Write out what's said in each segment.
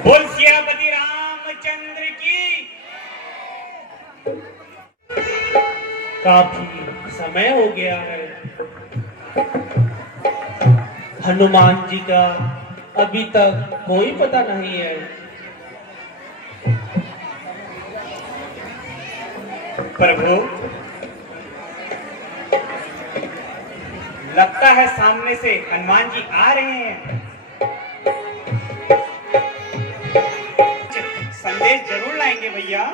बोल सियापति रामचंद्र की। काफी समय हो गया है, हनुमान जी का अभी तक कोई पता नहीं है। प्रभु, लगता है सामने से हनुमान जी आ रहे हैं। संदेश जरूर लाएंगे भैया।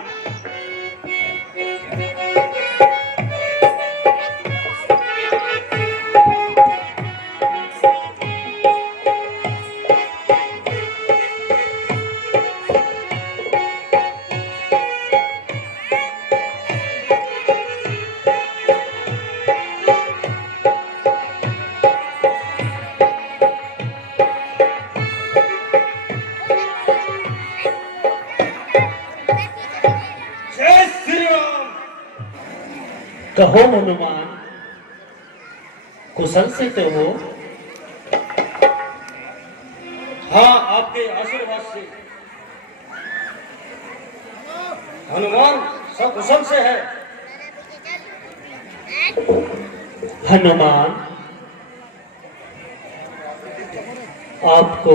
जय श्री राम। कहो हनुमान, कुशल से तो हो? हाँ, आपके आशीर्वाद से हनुमान सकुशल से है। हनुमान, आपको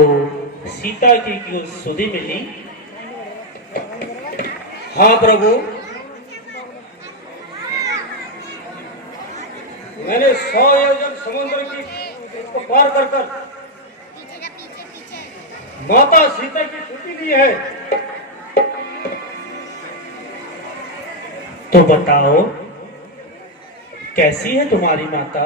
सीता की सुधि मिली? हाँ प्रभु, मैंने 100 योजन समुद्र की को पार कर कर माता सीता की छुट्टी ली है। तो बताओ, कैसी है तुम्हारी माता?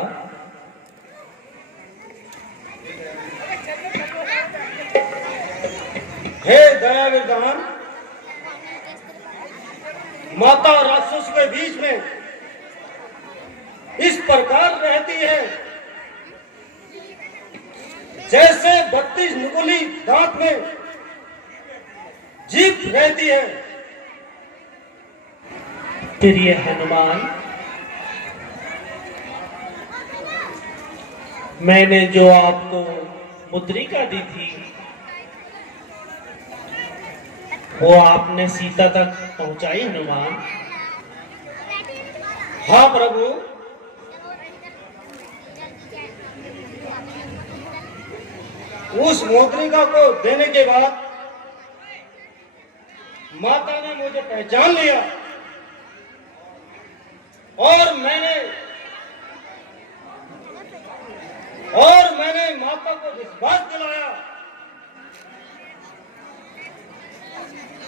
हे दया विधान, माता राक्षस के बीच में इस प्रकार रहती है जैसे 32 नुकीली दांत में जीभ रहती है। प्रिय हनुमान, मैंने जो आपको मुद्रिका दी थी वो आपने सीता तक पहुंचाई हनुमान? हाँ प्रभु, उस मुद्रिका को देने के बाद माता ने मुझे पहचान लिया और मैंने माता को विश्वास दिलाया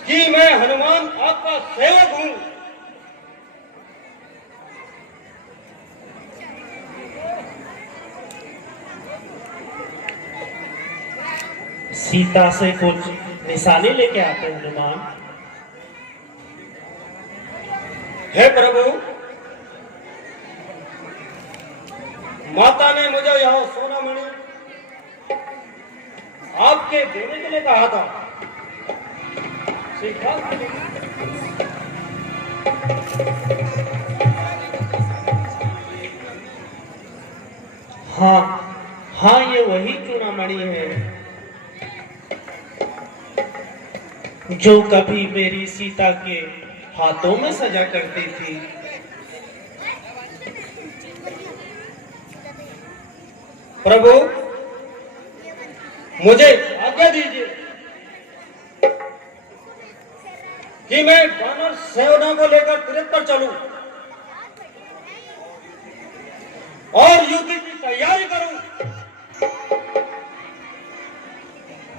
कि मैं हनुमान आपका सेवक हूं। सीता से कुछ निशानी लेके आते हैं हनुमान? हे प्रभु, माता ने मुझे यह सोना मणि आपके देने के लिए कहा था। हाँ हाँ, ये वही चूड़ामणि है जो कभी मेरी सीता के हाथों में सजा करती थी। प्रभु, मुझे आज्ञा दीजिए कि मैं वानर सेना को लेकर तुरंत पर चलूं और युद्ध की तैयारी करूं।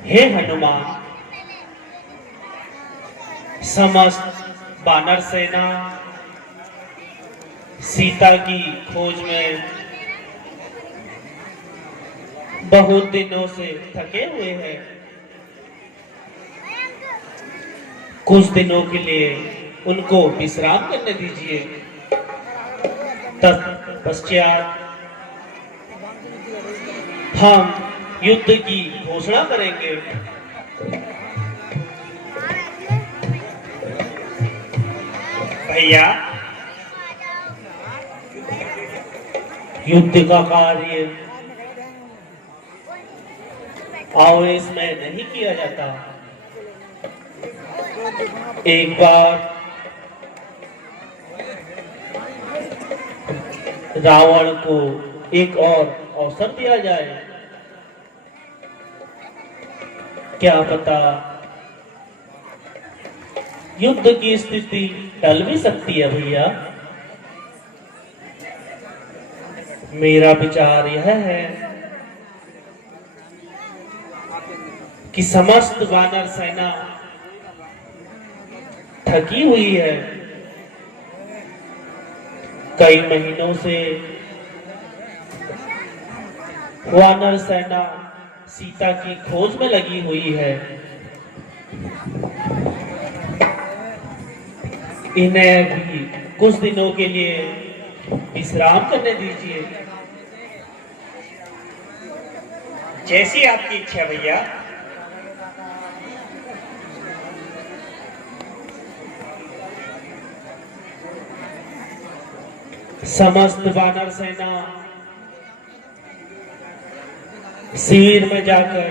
हे हनुमान, समस्त वानर सेना सीता की खोज में बहुत दिनों से थके हुए हैं। कुछ दिनों के लिए उनको विश्राम करने दीजिए, तत्पश्चात हम युद्ध की घोषणा करेंगे। भैया, युद्ध का कार्य आवेश में नहीं किया जाता। एक बार रावण को एक और अवसर दिया जाए, क्या पता युद्ध की स्थिति टल भी सकती है भैया। मेरा विचार यह है कि समस्त वानर सेना थकी हुई है। कई महीनों से वानर सेना सीता की खोज में लगी हुई है। इन्हें भी कुछ दिनों के लिए विश्राम करने दीजिए। जैसी आपकी इच्छा भैया। समस्त वानर सेना शिविर में जाकर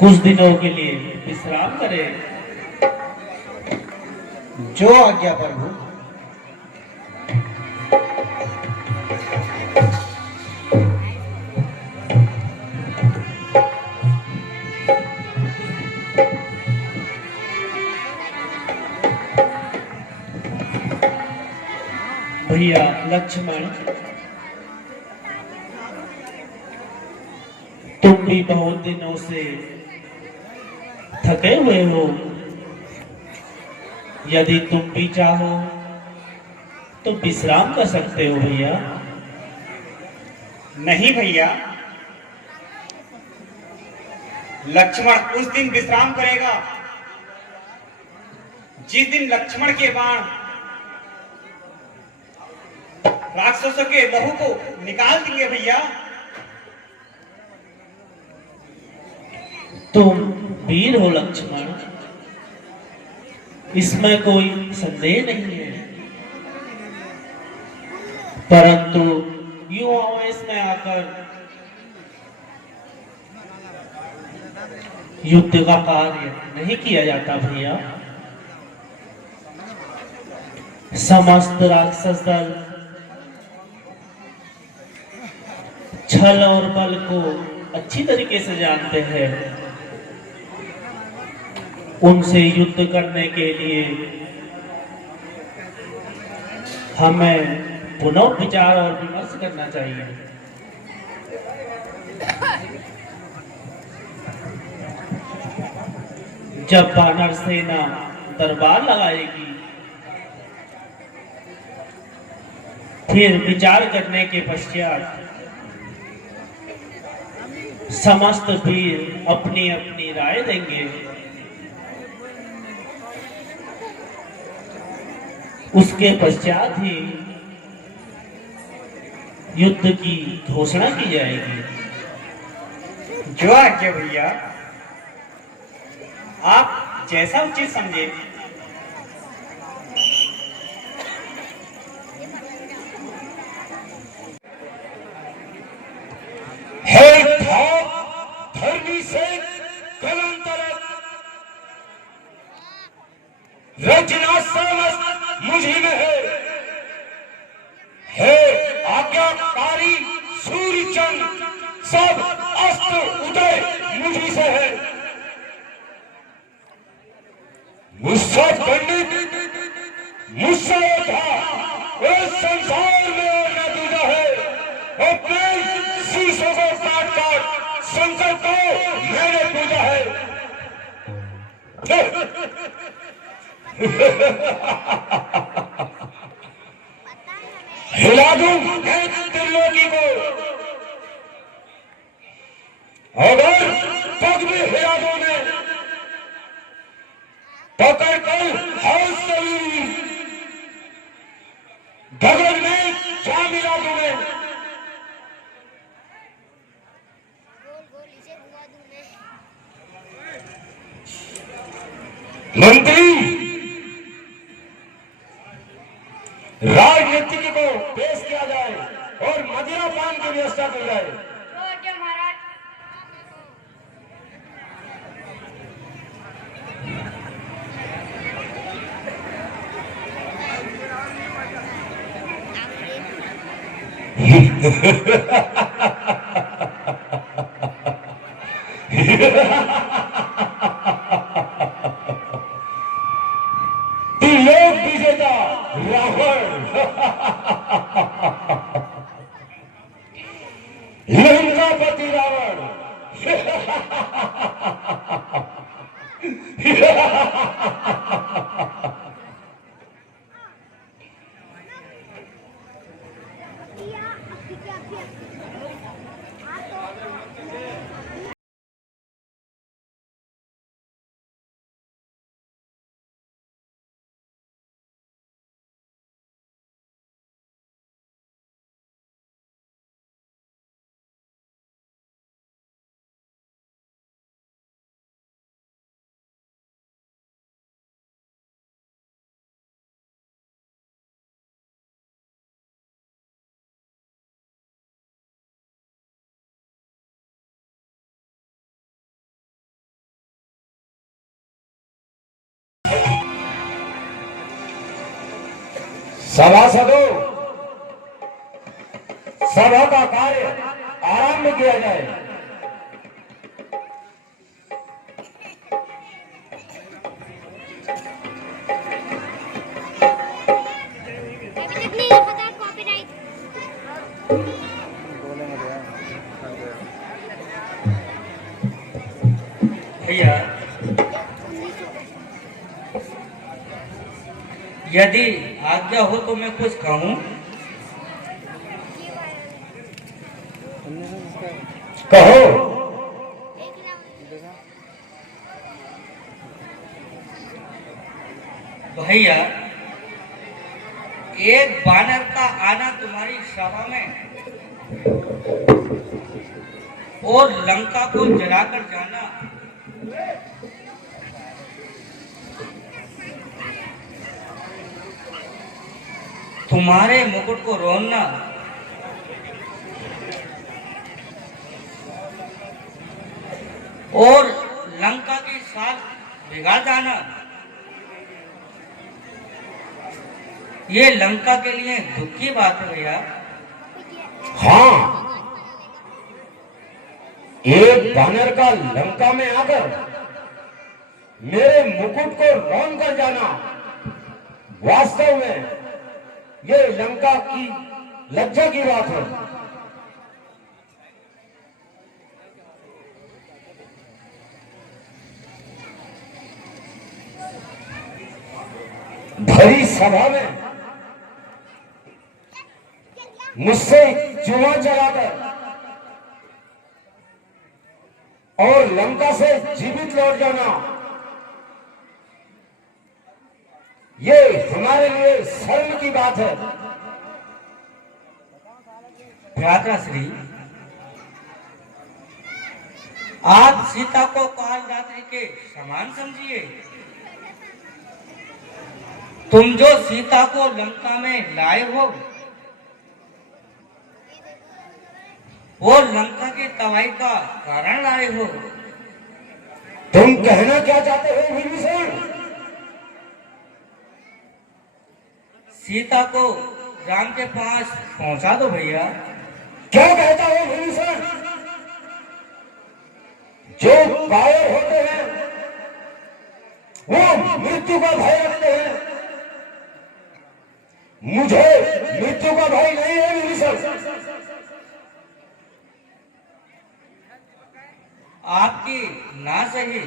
कुछ दिनों के लिए विश्राम करे। जो आज्ञा प्रभु। भैया लक्ष्मण, तुम भी बहुत दिनों से थके हुए हो। यदि तुम भी चाहो तो विश्राम कर सकते हो भैया। नहीं भैया, लक्ष्मण उस दिन विश्राम करेगा जिस दिन लक्ष्मण के बाण राक्षसों के लहू को निकाल देंगे भैया। तुम वीर हो लक्ष्मण, इसमें कोई संदेह नहीं है, परंतु यूं आवेश में आकर युद्ध का कार्य नहीं किया जाता भैया। समस्त राक्षस दल छल और बल को अच्छी तरीके से जानते हैं। उनसे युद्ध करने के लिए हमें पुनः विचार और विमर्श करना चाहिए। जब वानर सेना दरबार लगाएगी, फिर विचार करने के पश्चात समस्त वीर अपनी अपनी राय देंगे। उसके पश्चात ही युद्ध की घोषणा की जाएगी। जो आज्ञा भैया, आप जैसा उचित समझे। धर्मी से कलंतरत रचना समस्त मुझी में है आज्ञाकारी सूर्य चंद्र सब अस्त्र उदय मुझी से है। मुझसे पंडित मुझसे था इस संसार में और न दूजा है। अपने शीशों को काट काट शंकर को मैंने पूजा है। हिला दूं मैं त्रिलोकी को, अगर पग में हिला दो मैं पकड़ कर हौस करूं, गगन में जा मिला दूं मैं। मंत्री राजनीतिज्ञ को किया जाए और मदिरा पान की व्यवस्था की जाए। ओके महाराज। त्रिलोक विजेता रावण, लंकापति रावण, सभासदों, सभा का कार्य आरंभ किया जाए। भैया, यदि आज्ञा हो तो मैं कुछ कहूँ। कहो। भैया, एक बानर का आना तुम्हारी सभा में और लंका को जलाकर जाना तुम्हारे मुकुट को रोना और लंका की साल बिगाड़ जाना, ये लंका के लिए दुख की बात है भैया। हाँ, एक बानर का लंका में आकर मेरे मुकुट को रौन कर जाना, वास्तव में ये लंका की लज्जा की बात है। भरी सभा में मुझसे जुआ चलाकर और लंका से जीवित लौट जाना, ये हमारे लिए शर्म की बात है। भ्राताश्री, आप सीता को कालरात्रि के समान समझिए। तुम जो सीता को लंका में लाए हो वो लंका की तबाही का कारण लाए हो। तुम कहना क्या चाहते हो विभीषण? सीता को राम के पास पहुंचा दो भैया। क्या कहता हो विभीषण? जो कायर होते हैं वो मृत्यु का भय रखते हैं, मुझे मृत्यु का भय नहीं है विभीषण। आपकी ना सही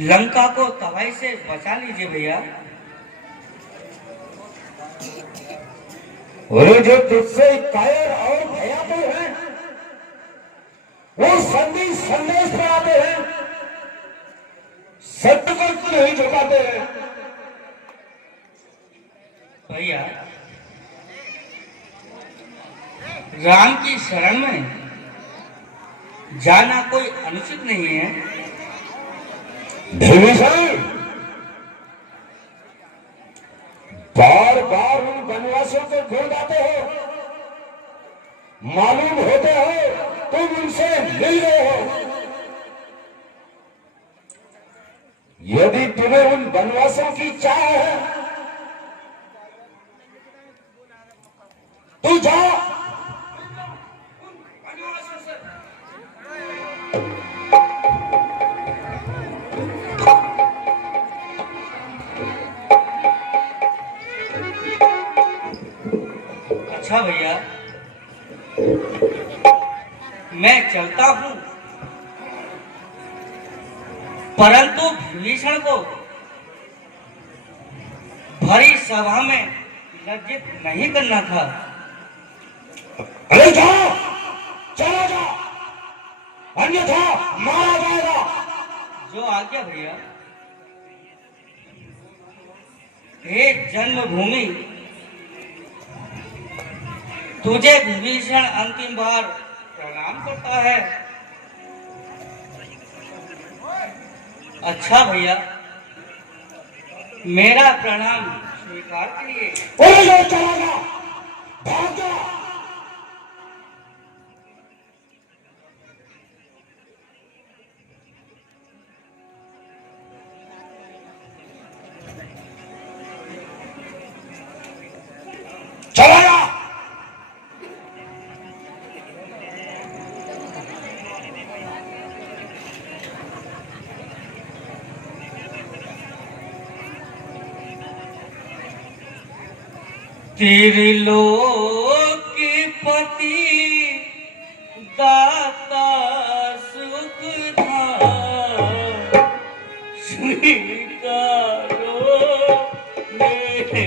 लंका को तबाही से बचा लीजिए भैया। और जो तुझसे कायर और भयातुर हैं वो संदेश पर आते हैं, सत्य को नहीं झुकाते हैं। भैया, राम की शरण में जाना कोई अनुचित नहीं है। विभीषण, बार बार बनवासों को ढूंढाते हो, मालूम होते हो तुम उनसे मिल गए हो। यदि तुम्हें उन बनवासों की चाह है तू जा। अच्छा भैया, मैं चलता हूं, परंतु विभीषण को भरी सभा में लज्जित नहीं करना था। अरे जा, चला जा, अन्यथा मारा जाएगा। जो आज्ञा भैया। हे जन्मभूमि, तुझे विभीषण अंतिम बार प्रणाम करता है। अच्छा भैया, मेरा प्रणाम स्वीकार करिए। अरे जो चला जा, भाग जा। चला जा। त्रिलोकीपति दाता सुखधाम, स्वीकारो मेरे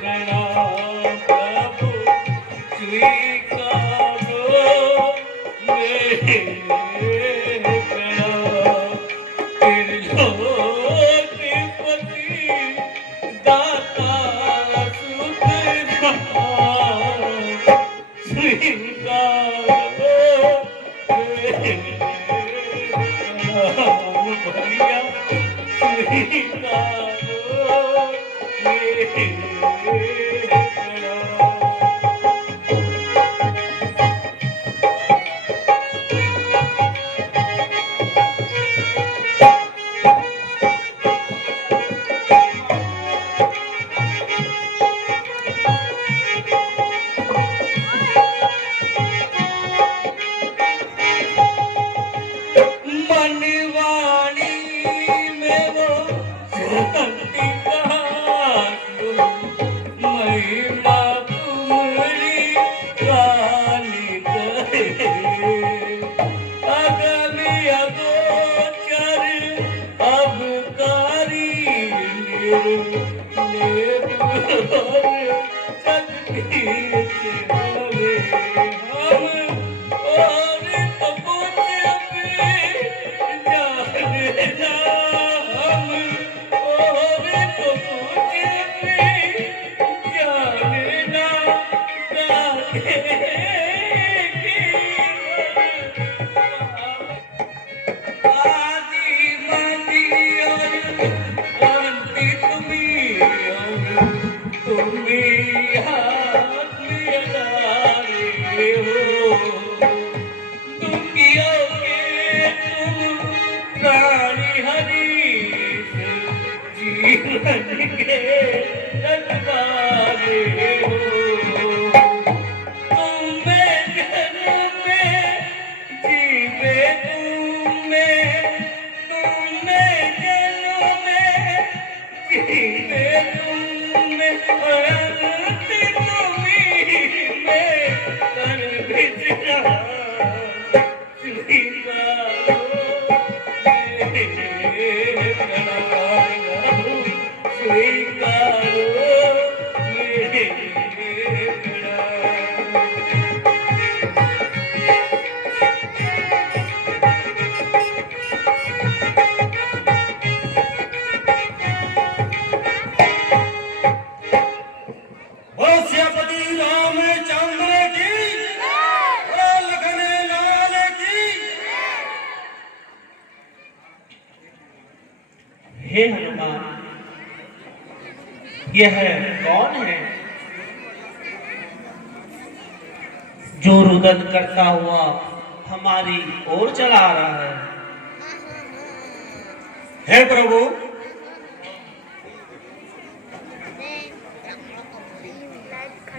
प्रणाम प्रभु, स्वीकारो मेरे प्रणाम। त्रिलोकीपति दाता हे हनुमान, यह कौन है जो रुदन करता हुआ हमारी ओर चला आ रहा है? हे प्रभु,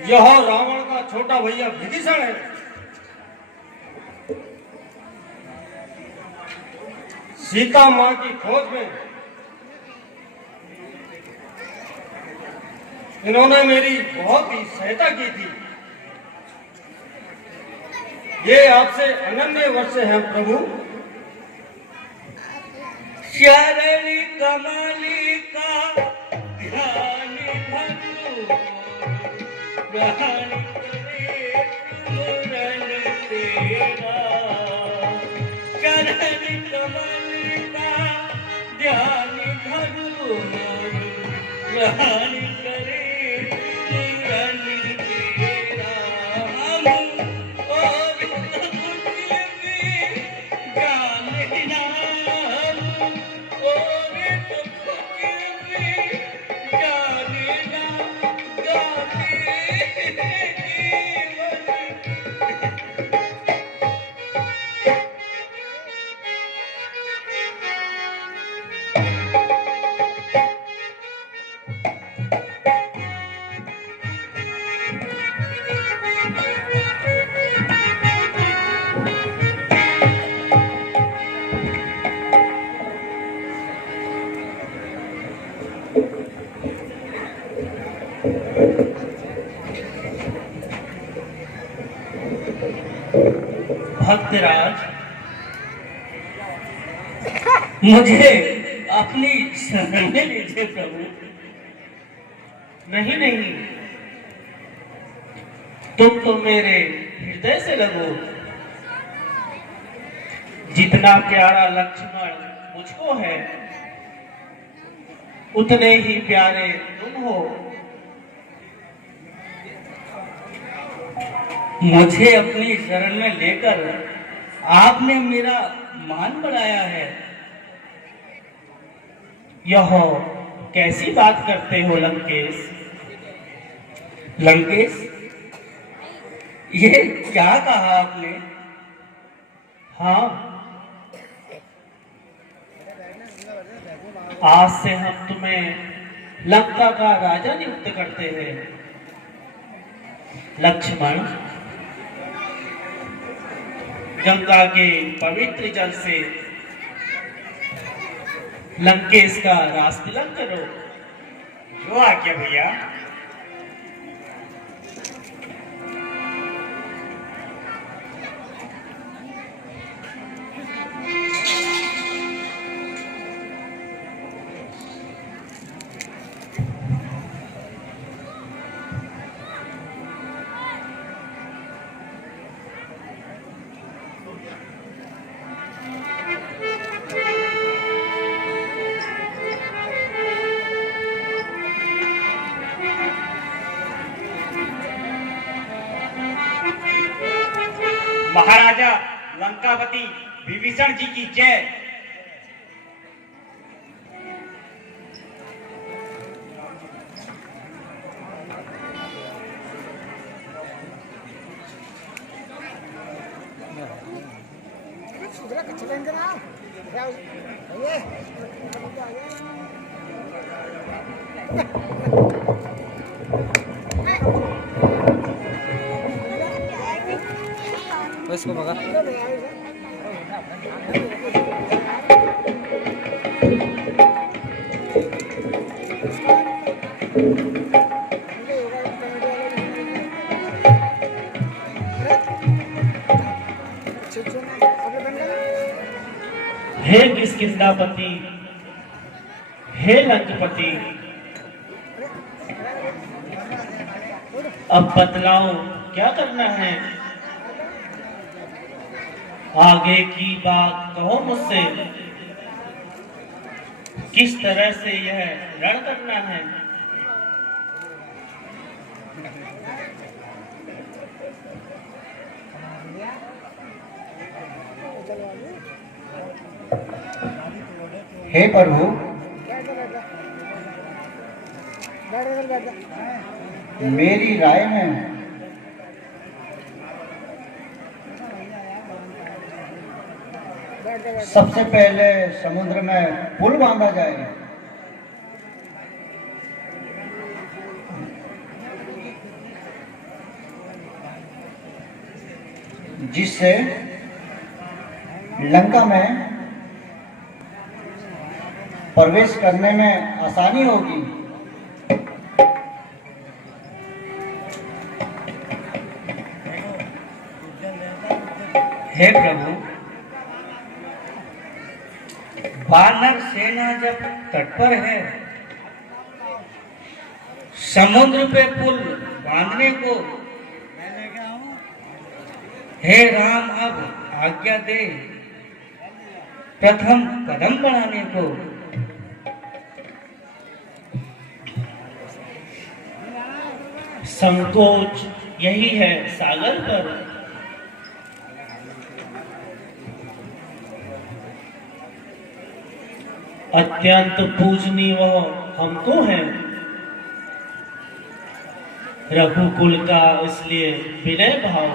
यह रावण का छोटा भैया विभीषण है। सीता मां की खोज में इन्होंने मेरी बहुत ही सहायता की थी। ये आपसे अनन्य वर्ष हैं प्रभु। शरण कमली का ध्यान धरो, ग्रहण करे सुमरन तेरा। शरण कमल का ध्यान धरो, ग्रहण करे सुमरन तेरा। हम और कुछ भी जाने ना, और कुछ भी जाने ना, गाते जीवन। भक्तराज, मुझे अपनी शरण में लीजिए प्रभु। नहीं नहीं, तुम तो मेरे हृदय से लगो। जितना प्यारा लक्ष्मण मुझको है, उतने ही प्यारे तुम हो। मुझे अपनी शरण में लेकर आपने मेरा मान बढ़ाया है। यह कैसी बात करते हो लंकेश? लंकेश, ये क्या कहा आपने? हाँ, आज से हम तुम्हें लंका का राजा नियुक्त करते हैं। लक्ष्मण, गंगा के पवित्र जल से लंकेश का रास्तिलक करो। जो आज्ञा भैया। महाराजा लंकापति विभीषण जी की जय। इसको मगा हे किष्किंधापति, हे लंकपति, अब बतलाओ क्या करना है? आगे की बात कहो मुझसे। किस तरह से यह रण करना है? हे प्रभु, मेरी राय में सबसे पहले समुद्र में पुल बांधा जाए, जिससे लंका में प्रवेश करने में आसानी होगी। हे प्रभु, वानर सेना जब तट पर है, समुद्र पे पुल बांधने को, हे राम अब आज्ञा दे प्रथम कदम बढ़ाने को। संकोच यही है सागर पर, अत्यंत पूजनीय वह हमको है, रघुकुल का इसलिए विनय भाव।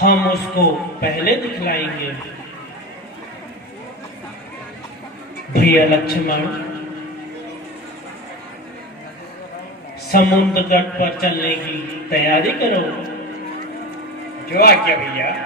हम उसको पहले दिखलाएंगे। भैया लक्ष्मण, समुद्र तट पर चलने की तैयारी करो। जो आज्ञा भैया।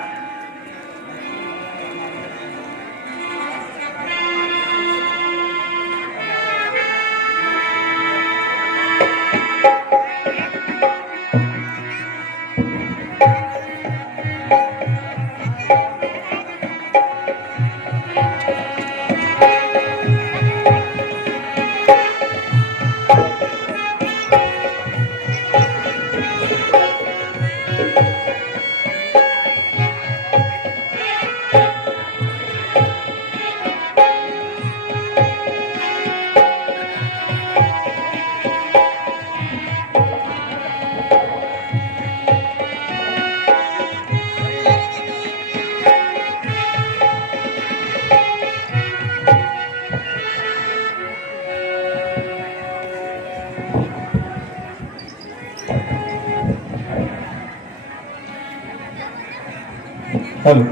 हेलो।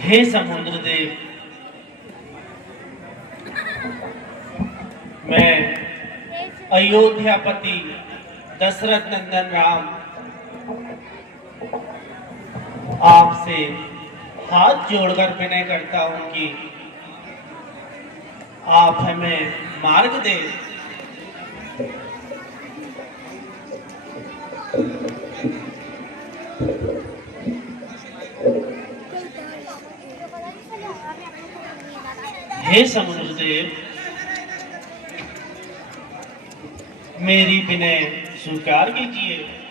हे समुद्र देव, मैं अयोध्यापति दशरथ नंदन राम आपसे हाथ जोड़कर विनय करता हूं कि आप हमें मार्ग दें। हे समुद्र देव, मेरी विनय स्वीकार कीजिए।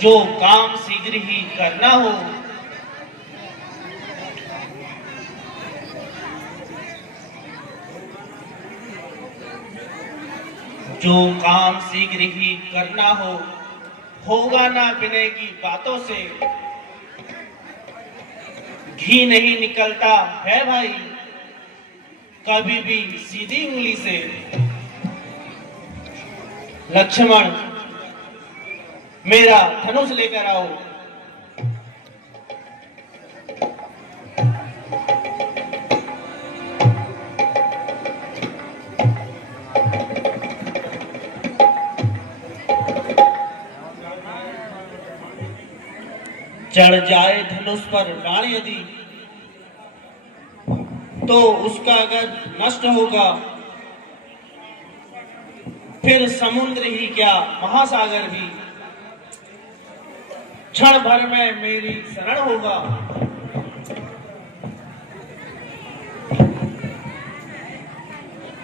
जो काम शीघ्र ही करना हो, जो काम शीघ्र ही करना हो, होगा ना विनय की बातों से। घी नहीं निकलता है भाई कभी भी सीधी उंगली से। लक्ष्मण, मेरा धनुष लेकर आओ। चढ़ जाए धनुष पर बाण यदि, तो उसका अगर नष्ट होगा, फिर समुद्र ही क्या महासागर भी क्षण भर में मेरी शरण होगा।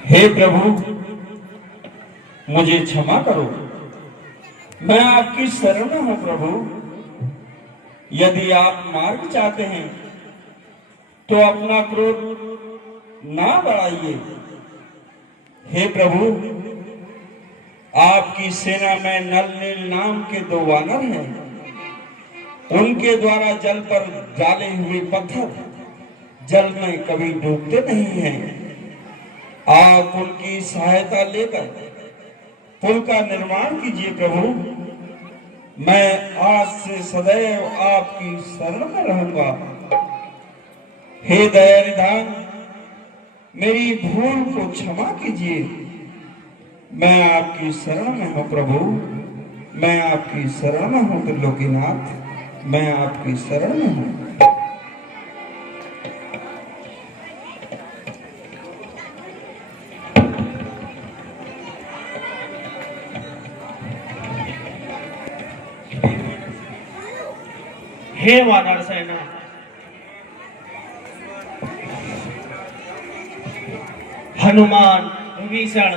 हे प्रभु, मुझे क्षमा करो। मैं आपकी शरण में हूं प्रभु। यदि आप मार्ग चाहते हैं तो अपना क्रोध ना बढ़ाइए। हे प्रभु, आपकी सेना में नल नील नाम के 2 वानर हैं। उनके द्वारा जल पर डाले हुए पत्थर जल में कभी डूबते नहीं हैं। आप उनकी सहायता लेकर पुल का निर्माण कीजिए प्रभु। मैं आज से सदैव आपकी शरण में रहूंगा। हे दया निधान, मेरी भूल को क्षमा कीजिए। मैं आपकी शरण में हूं प्रभु। मैं आपकी शरण में हूं त्रिलोकीनाथ। मैं आपकी शरण में हूं। हे वानर सेना, हनुमान, विभीषण,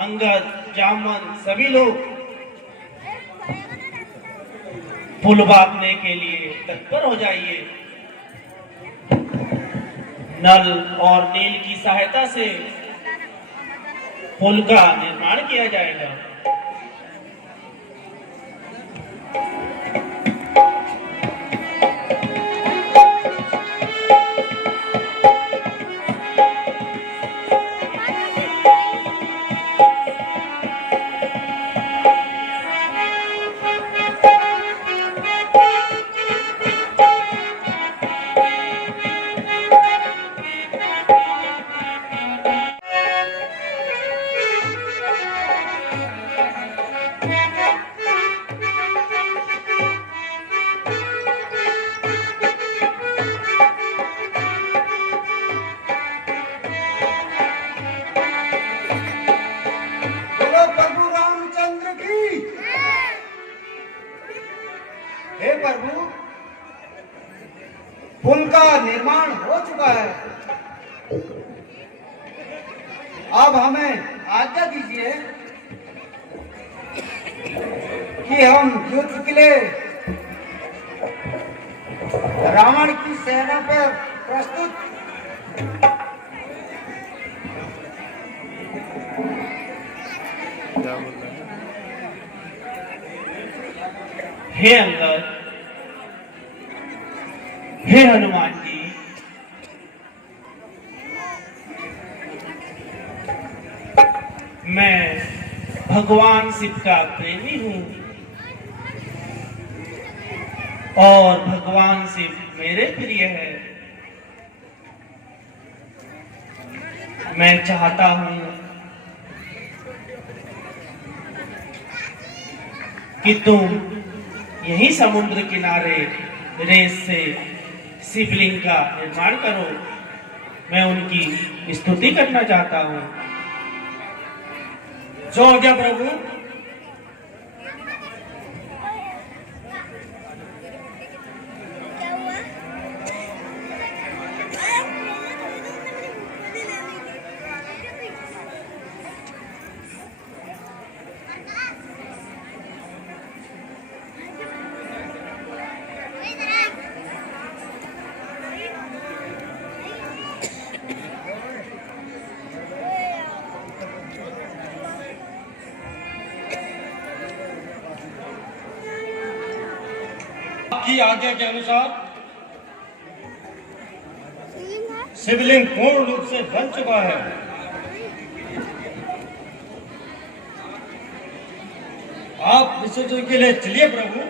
अंगद, जामन सभी लोग पुल बांधने के लिए तत्पर हो जाइए। नल और नील की सहायता से पुल का निर्माण किया जाएगा। बोलो प्रभु रामचंद्र की। हे प्रभु, पुल का निर्माण हो चुका है। अब हमें आज्ञा दीजिए कि हम युद्ध के लिए रावण की सेना पर प्रस्तुत। हे अंगद, हे हनुमान जी, मैं भगवान शिव का प्रेमी हूं और भगवान शिव मेरे प्रिय है। मैं चाहता हूं कि तुम यही समुद्र किनारे रेत से शिवलिंग का निर्माण करो। मैं उनकी स्तुति करना चाहता हूं। जो हो गया प्रभु। आपकी आज्ञा के अनुसार शिवलिंग पूर्ण रूप से बन चुका है। आप विसर्जन के लिए चलिए प्रभु।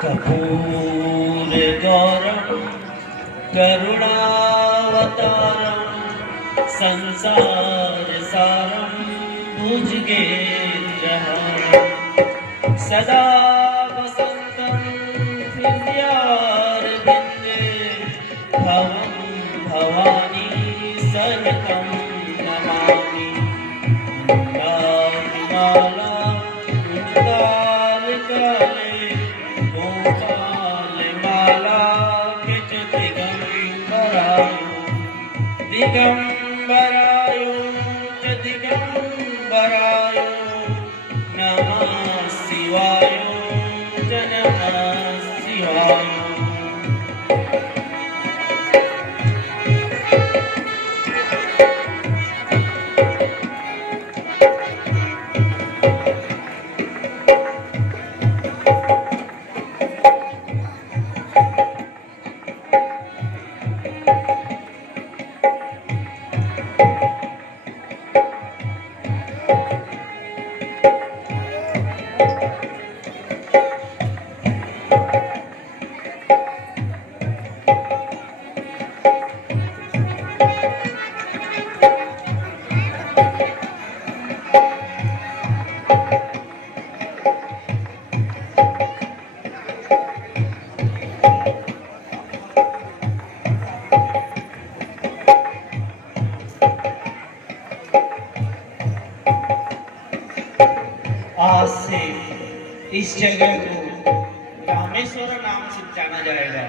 कर्पूर गौरम करुणावतारम संसार सारम भुजगेन्द्रहारम सदा वसंतम हृदयारविंदे भवं भवानी सहितं नमामि। माला काले गोपाल माला किच दिगंबरायो च दिगंबरायो नमः शिवाय च नमः शिवाय। आज से इस जगह को रामेश्वर नाम से जाना जाएगा।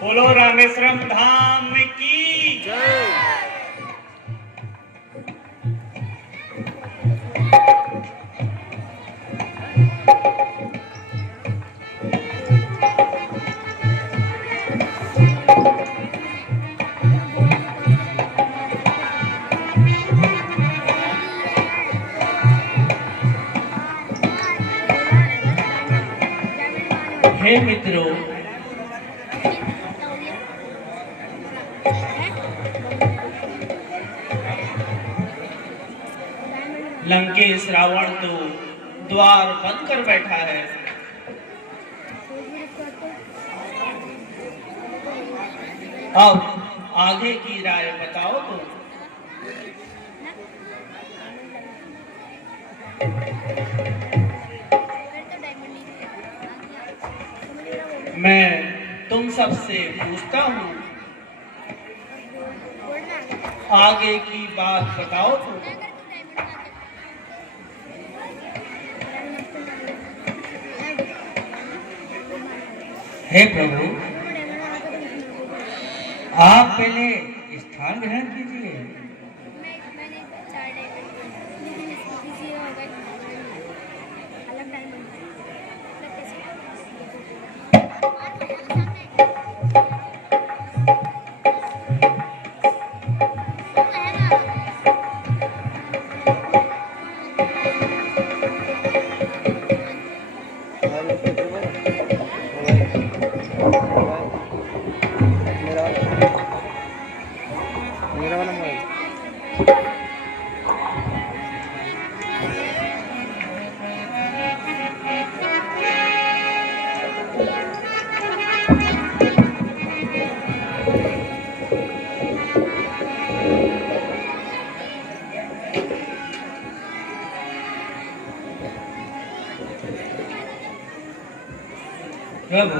बोलो रामेश्वरम धाम की जय। हे मित्रों, लंकेश रावण तो द्वार बंद कर बैठा है। अब आगे की राय बताओ तो। मैं तुम सबसे पूछता हूँ, आगे की बात बताओ तो। हे प्रभु, आप पहले स्थान ग्रहण कीजिए। प्रभु,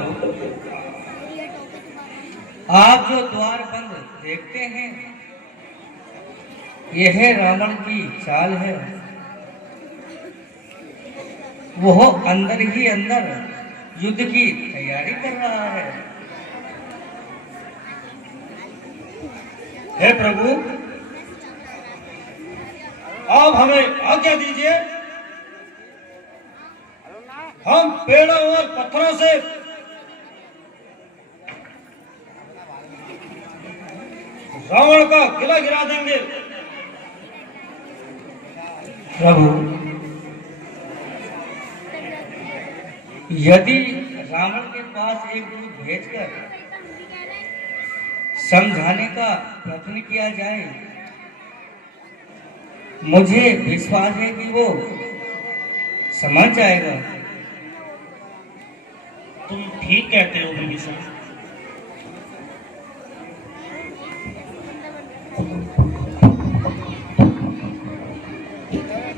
आप जो द्वार बंद देखते हैं, यह रावण की चाल है। वो अंदर ही अंदर युद्ध की तैयारी कर रहा है। हे प्रभु, आप हमें आज्ञा दीजिए, हम पेड़ों और पत्थरों से रावण का किला गिरा देंगे। प्रभु, यदि रावण के पास एक दूत भेजकर समझाने का प्रयत्न किया जाए, मुझे विश्वास है कि वो समझ जाएगा। तुम ठीक कहते हो विभीषण।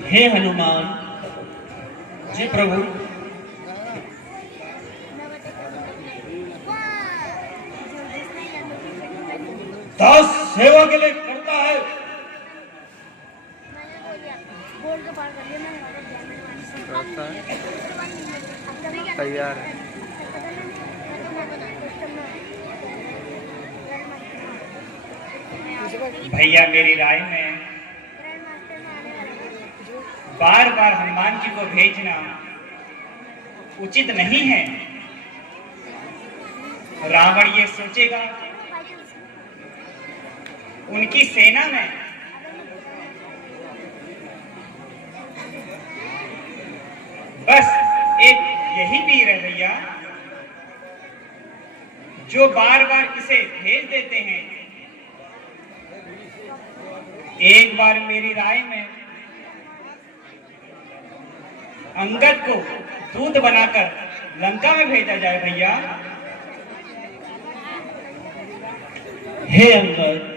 हे हनुमान। जी प्रभु। दास सेवा के लिए करता है। तैयार है। भैया, मेरी राय में बार बार हनुमान जी को भेजना उचित नहीं है। रावण ये सोचेगा उनकी सेना में बस एक यही वीर है भैया, जो बार बार इसे भेज देते हैं। एक बार मेरी राय में अंगद को दूत बनाकर लंका में भेजा जाए भैया। हे अंगद,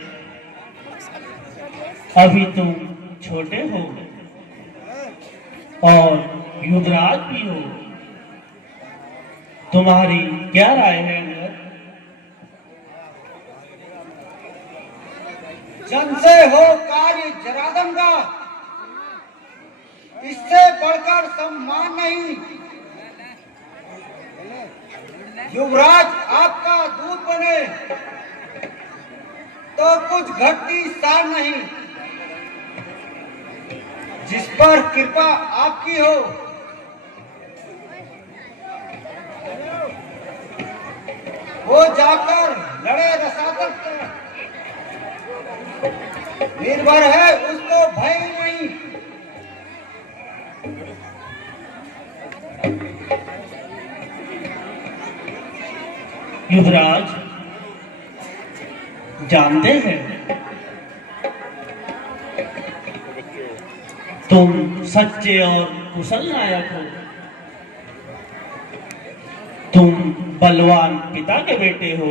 अभी तुम छोटे हो और युवराज भी हो। तुम्हारी क्या राय है अंगद? जन से हो कार्य जरादन का, इससे बढ़कर सम्मान नहीं। युवराज आपका दूत बने तो कुछ घटती सार नहीं। जिस पर कृपा आपकी हो, वो जाकर लड़े रसातक निर्भर है, उसको भय नहीं। युवराज, जानते हैं तुम सच्चे और कुशल नायक हो। तुम बलवान पिता के बेटे हो।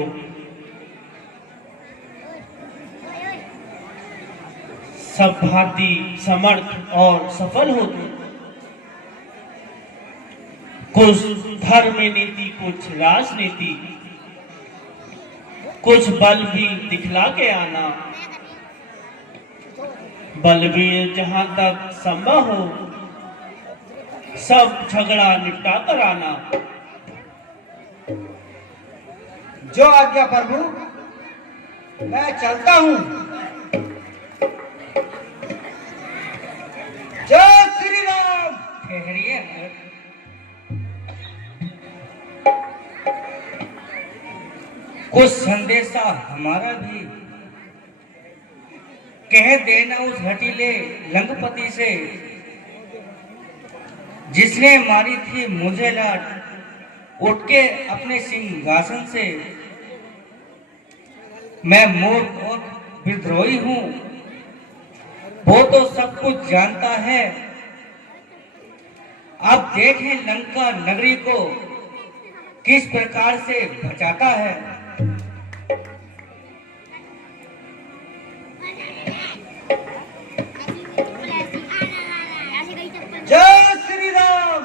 सब भांति समर्थ और सफल हो तुम। कुछ धर्म नीति, कुछ राजनीति, कुछ बल भी दिखला के आना। बलवीर जहां तक संभव हो सब झगड़ा निपटा कर आना। जो आज्ञा प्रभु, मैं चलता हूँ। जय श्री राम। ठहरिए अंगद, कुछ संदेशा हमारा भी कह देना उस हठीले लंगपति से जिसने मारी थी मुझे लाट, उठ के अपने सिंहासन से। मैं मूर्ख और विद्रोही हूं, वो तो सब कुछ जानता है। अब देखें लंका नगरी को किस प्रकार से बचाता है। जय श्री राम।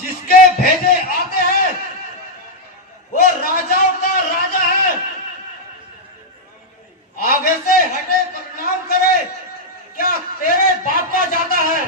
जिसके भेजे आते हैं वो राजाओं का राजा है। आगे से हटे प्रणाम करे, क्या तेरे बाप का जाता है?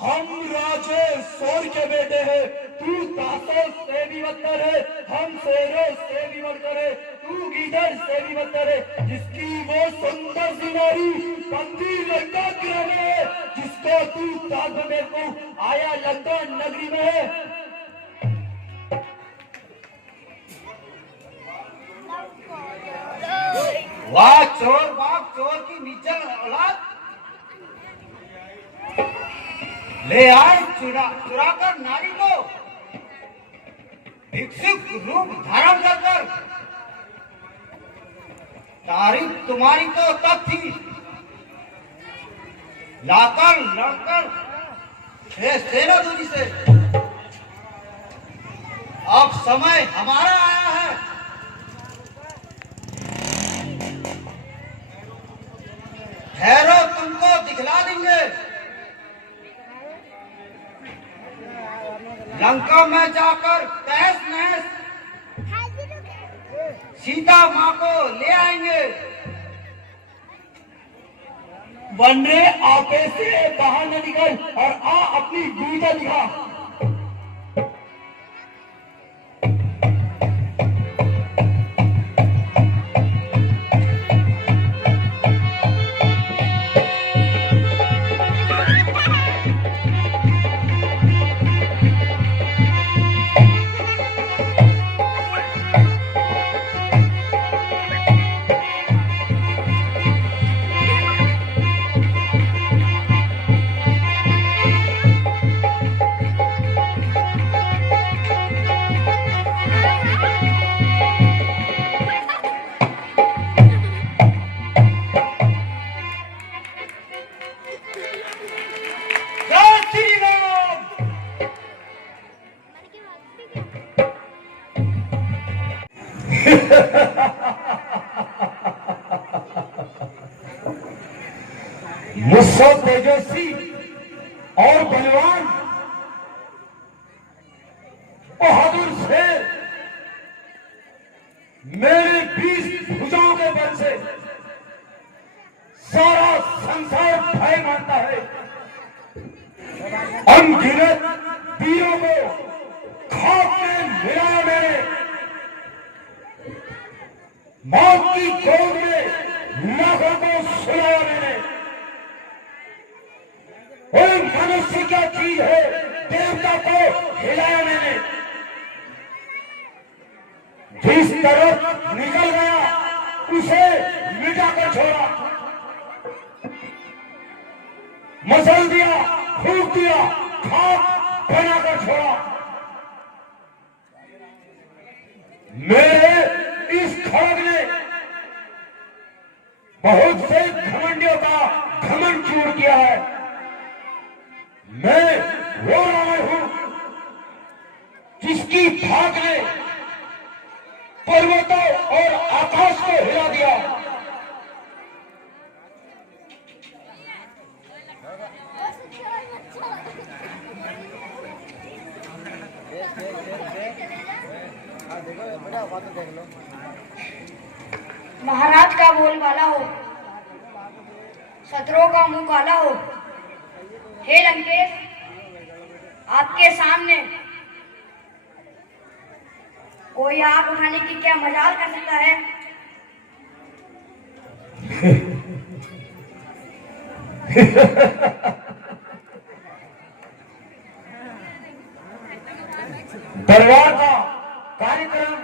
हम राजे सोर के बेटे हैं, तू दासों से भी बदतर है, हम शेरों से भी बदतर है, तू गीदड़ से भी बदतर है। जिसकी वो सुंदर सी नारी बंदी लंका गृह में है, जिसको तू ताज में को आया लंदन नगरी में है। वाह चोर बाप चोर की निचल औलाद, ले आए चुरा कर नारी को, भिक्षुक रूप धारण कर कर। तारीफ तुम्हारी तो तब थी, लाकर लड़कर सेना दूरी से। अब समय हमारा आया है, ठहरो तुमको दिखला देंगे। लंका में जाकर तहस नहस सीता माँ को ले आएंगे। बन रे आपे से बाहर न निकल और आ अपनी गीता दिखा। मुझसे तेजस्वी और बलवान बहादुर शेर मेरे 20 भुजाओं के बल से सारा संसार भय मानता है। अनगिनत वीरों को खाक में मिलाया मैंने, मौत की गोद में लाखों को सुलाया मैंने। और मनुष्य क्या चीज है, देवता को हिलाया मैंने। जिस तरफ निकल गया उसे मिटाकर छोड़ा, मसल दिया, फूंक दिया, खाक बनाकर छोड़ा। मेरे इस खड़ग ने बहुत से घमंडियों का घमंड चूर किया है। मैं वो रावण हूं जिसकी भाग ने पर्वतों और आकाश को हिला दिया। महाराज का बोलबाला हो, शत्रुओं का मुंह काला हो। हे लंकेश, आपके सामने कोई आग उठाने की क्या मजाल कर सकता है? दरबार का कार्यक्रम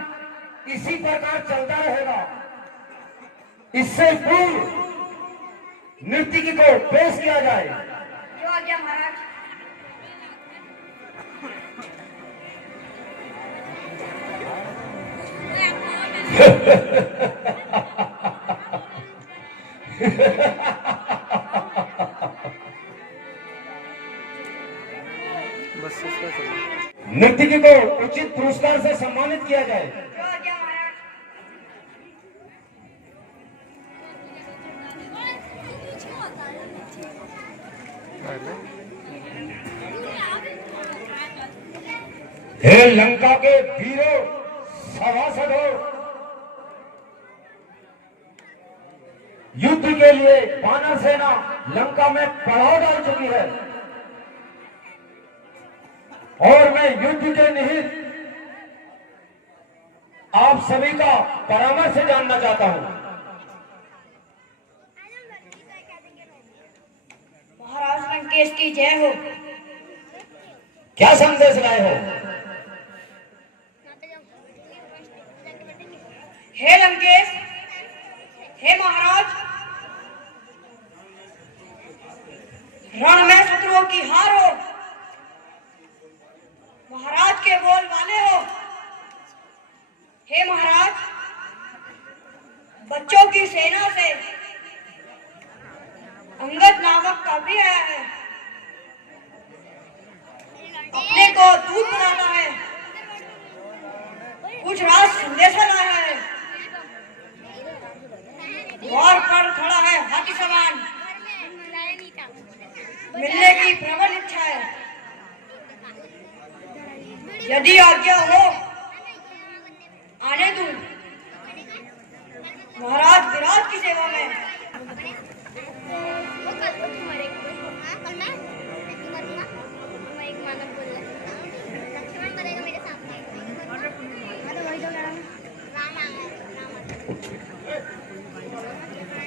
इसी प्रकार चलता रहेगा। इससे पूर्व नर्तकी को पेश किया जाए। जो आज्ञा महाराज। नर्तकी को उचित पुरस्कार से सम्मानित किया जाए। जो आज्ञा महाराज। हे लंका के वीरों, सभासदों, युद्ध के लिए वानर सेना लंका में पड़ाव डाल चुकी है और मैं युद्ध के निहित आप सभी का परामर्श जानना चाहता हूं। महाराज लंकेश की जय हो। क्या संदेश लाए हो? हे लंकेश, हे महाराज, रण में शत्रुओं की हार हो। महाराज के बोल वाले हो। हे महाराज, बच्चों की सेना से अंगद नामक कवि आया है। अपने को दूत बनाना है, कुछ राज संदेशा लाया है। द्वार पर खड़ा है हाथी समान, मिलने की प्रबल इच्छा है। यदि आज्ञा हो आने दूं। महाराज विराट की सेवा में।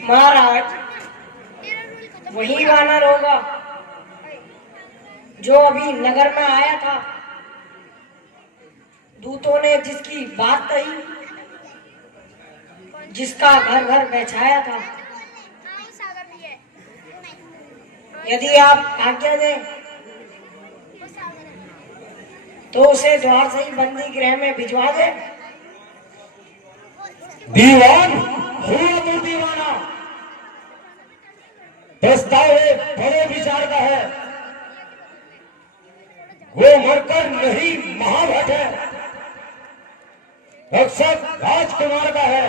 महाराज, वही वानर होगा जो अभी नगर में आया था। दूतों ने जिसकी बात कही, जिसका घर घर बेचाया था। यदि आप आज्ञा दें तो उसे द्वार से ही बंदी गृह में भिजवा दे। दीवान हुआ तो दीवाना, प्रस्ताव बड़े विचार का है। वो मरकर नहीं महाभट है, रक्षक राजकुमार का है।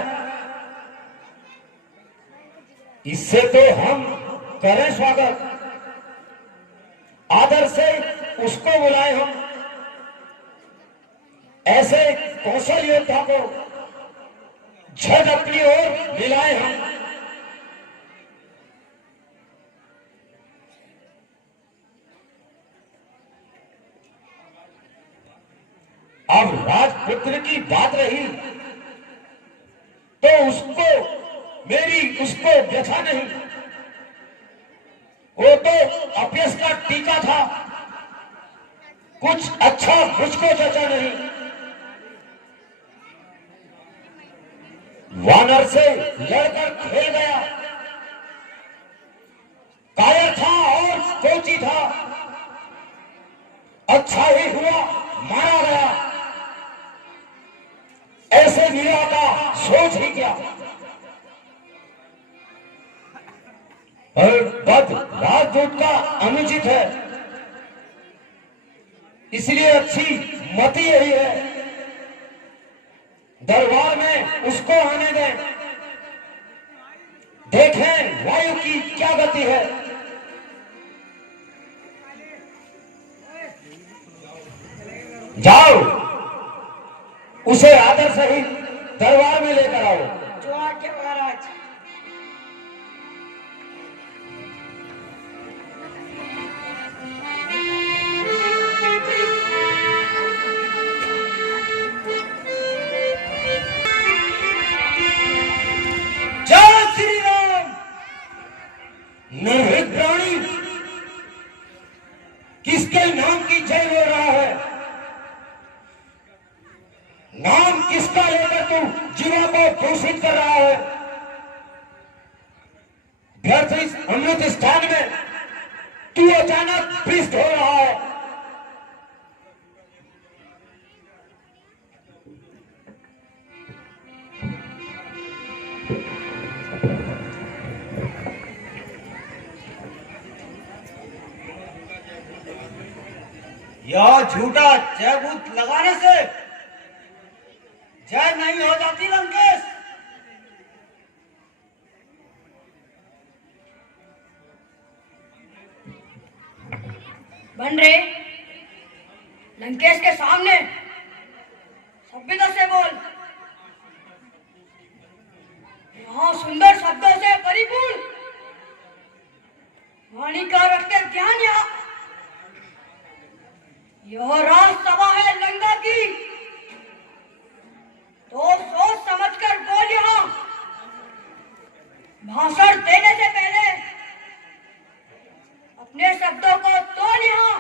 इससे तो हम करें स्वागत, आदर से उसको बुलाए हम। ऐसे कौशल योद्धा को झट अपनी ओर मिलाए हम। अब राजपुत्र की बात रही तो उसको व्यथा नहीं। वो तो अपयश का टीका था, कुछ अच्छा मुझको जचा नहीं। वानर से लड़कर खेल गया, कायर था और कोची था। अच्छा ही हुआ मारा गया, ऐसे वीरा का सोच ही क्या। और बद राजदूत का अनुचित है, इसलिए अच्छी मति यही है, दरबार में उसको आने दें, देखें वायु की क्या गति है। जाओ, उसे आदर सहित दरबार में लेकर आओ। जो आज्ञा महाराज। जय श्री राम। नरहित प्राणी किसके नाम की जय बोल रहा है? नाम किसका लेकर तू जीवा को दूषित कर रहा है? व्यर्थ इस अमृत स्थान में तू अचानक पृष्ठ हो रहा है। यह झूठा जयभूत लगाने से जय नहीं हो जाती लंकेश। बन रहे लंकेश के सामने सभ्यता से बोल। यहाँ सुंदर शब्दों से परिपूर्ण वाणी का रखते ज्ञान यहाँ। यह राज सभा है लंका की, तो सोच समझकर बोल। यहाँ भाषण देने से पहले अपने शब्दों को तोल। यहाँ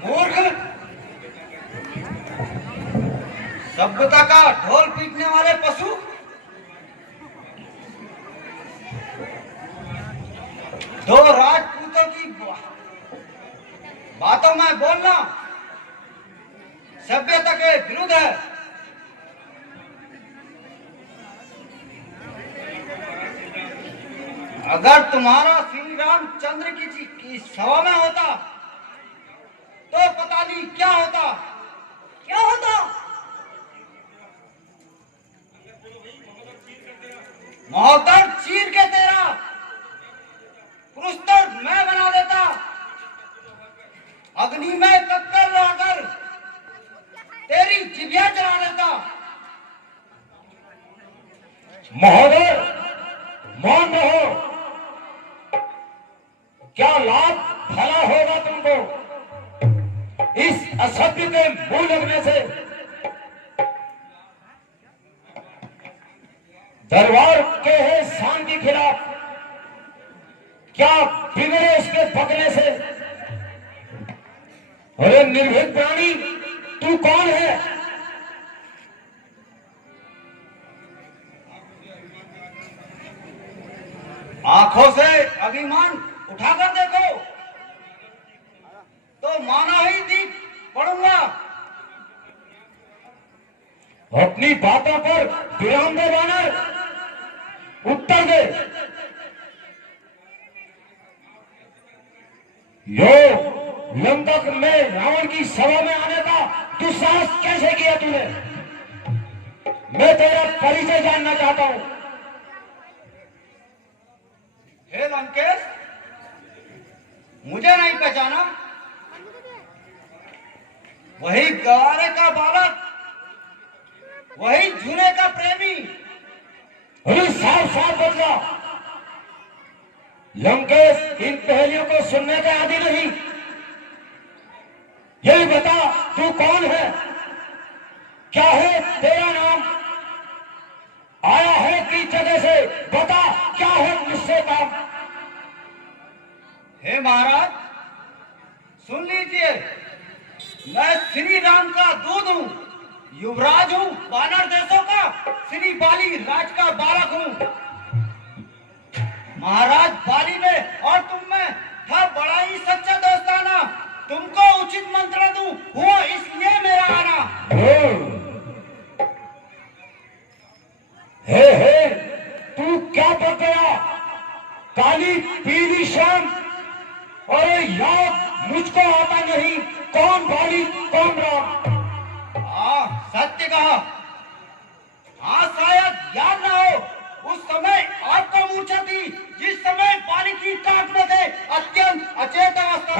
मूर्ख, सभ्यता का ढोल पीटने वाले पशु, दो राजपूतों की बातों में बोलना सभ्यता के विरुद्ध है। अगर तुम्हारा श्री रामचंद्र की सभा में होता तो पता नहीं क्या होता। क्या होता? महोत्तर चीर के तेरा पुरुष मैं बना देता, अग्नि में कत्ल लाकर तेरी जिभ्या जला देता। महोदय मौन रहो, क्या लाभ भला होगा तुमको इस असभ्य के मुंह लगने से। दरबार के है शान के खिलाफ, क्या बिगड़े इसके बकने से। अरे निर्भीक प्राणी, तू कौन है? आंखों से अभिमान उठाकर देखो तो माना ही दीप पड़ूंगा। अपनी बातों पर विराम दे वानर, उत्तर दे। यो लंका में रावण की सभा में आने का दुस्साहस कैसे किया तूने? मैं तेरा परिचय जानना चाहता हूं। हे लंकेश, मुझे नहीं पहचाना? वही गवारे का बालक, वही झूले का प्रेमी। अरे साफ साफ बदला। लंकेश इन पहेलियों को सुनने का आदि नहीं। यही बता तू कौन है, क्या है तेरा नाम, आया है किस जगह से, बता क्या है मुझसे काम। हे महाराज सुन लीजिए, मैं श्री राम का दूध हूँ, युवराज हूँ वानर देशों का, श्री बाली राज का बालक हूँ। महाराज बाली में और तुम में था बड़ा ही सच्चा दोस्ताना। तुमको उचित मंत्रणा दूं, हुआ इसलिए मेरा आना। हे तू क्या कर गया? काली पीली शाम, अरे याद मुझको आता नहीं, कौन बाली कौन राम। सत्य कहा। हाँ शायद याद ना हो, उस समय आपको मूर्छा थी जिस समय बाली की काट में थे, अत्यंत अचेत अवस्था।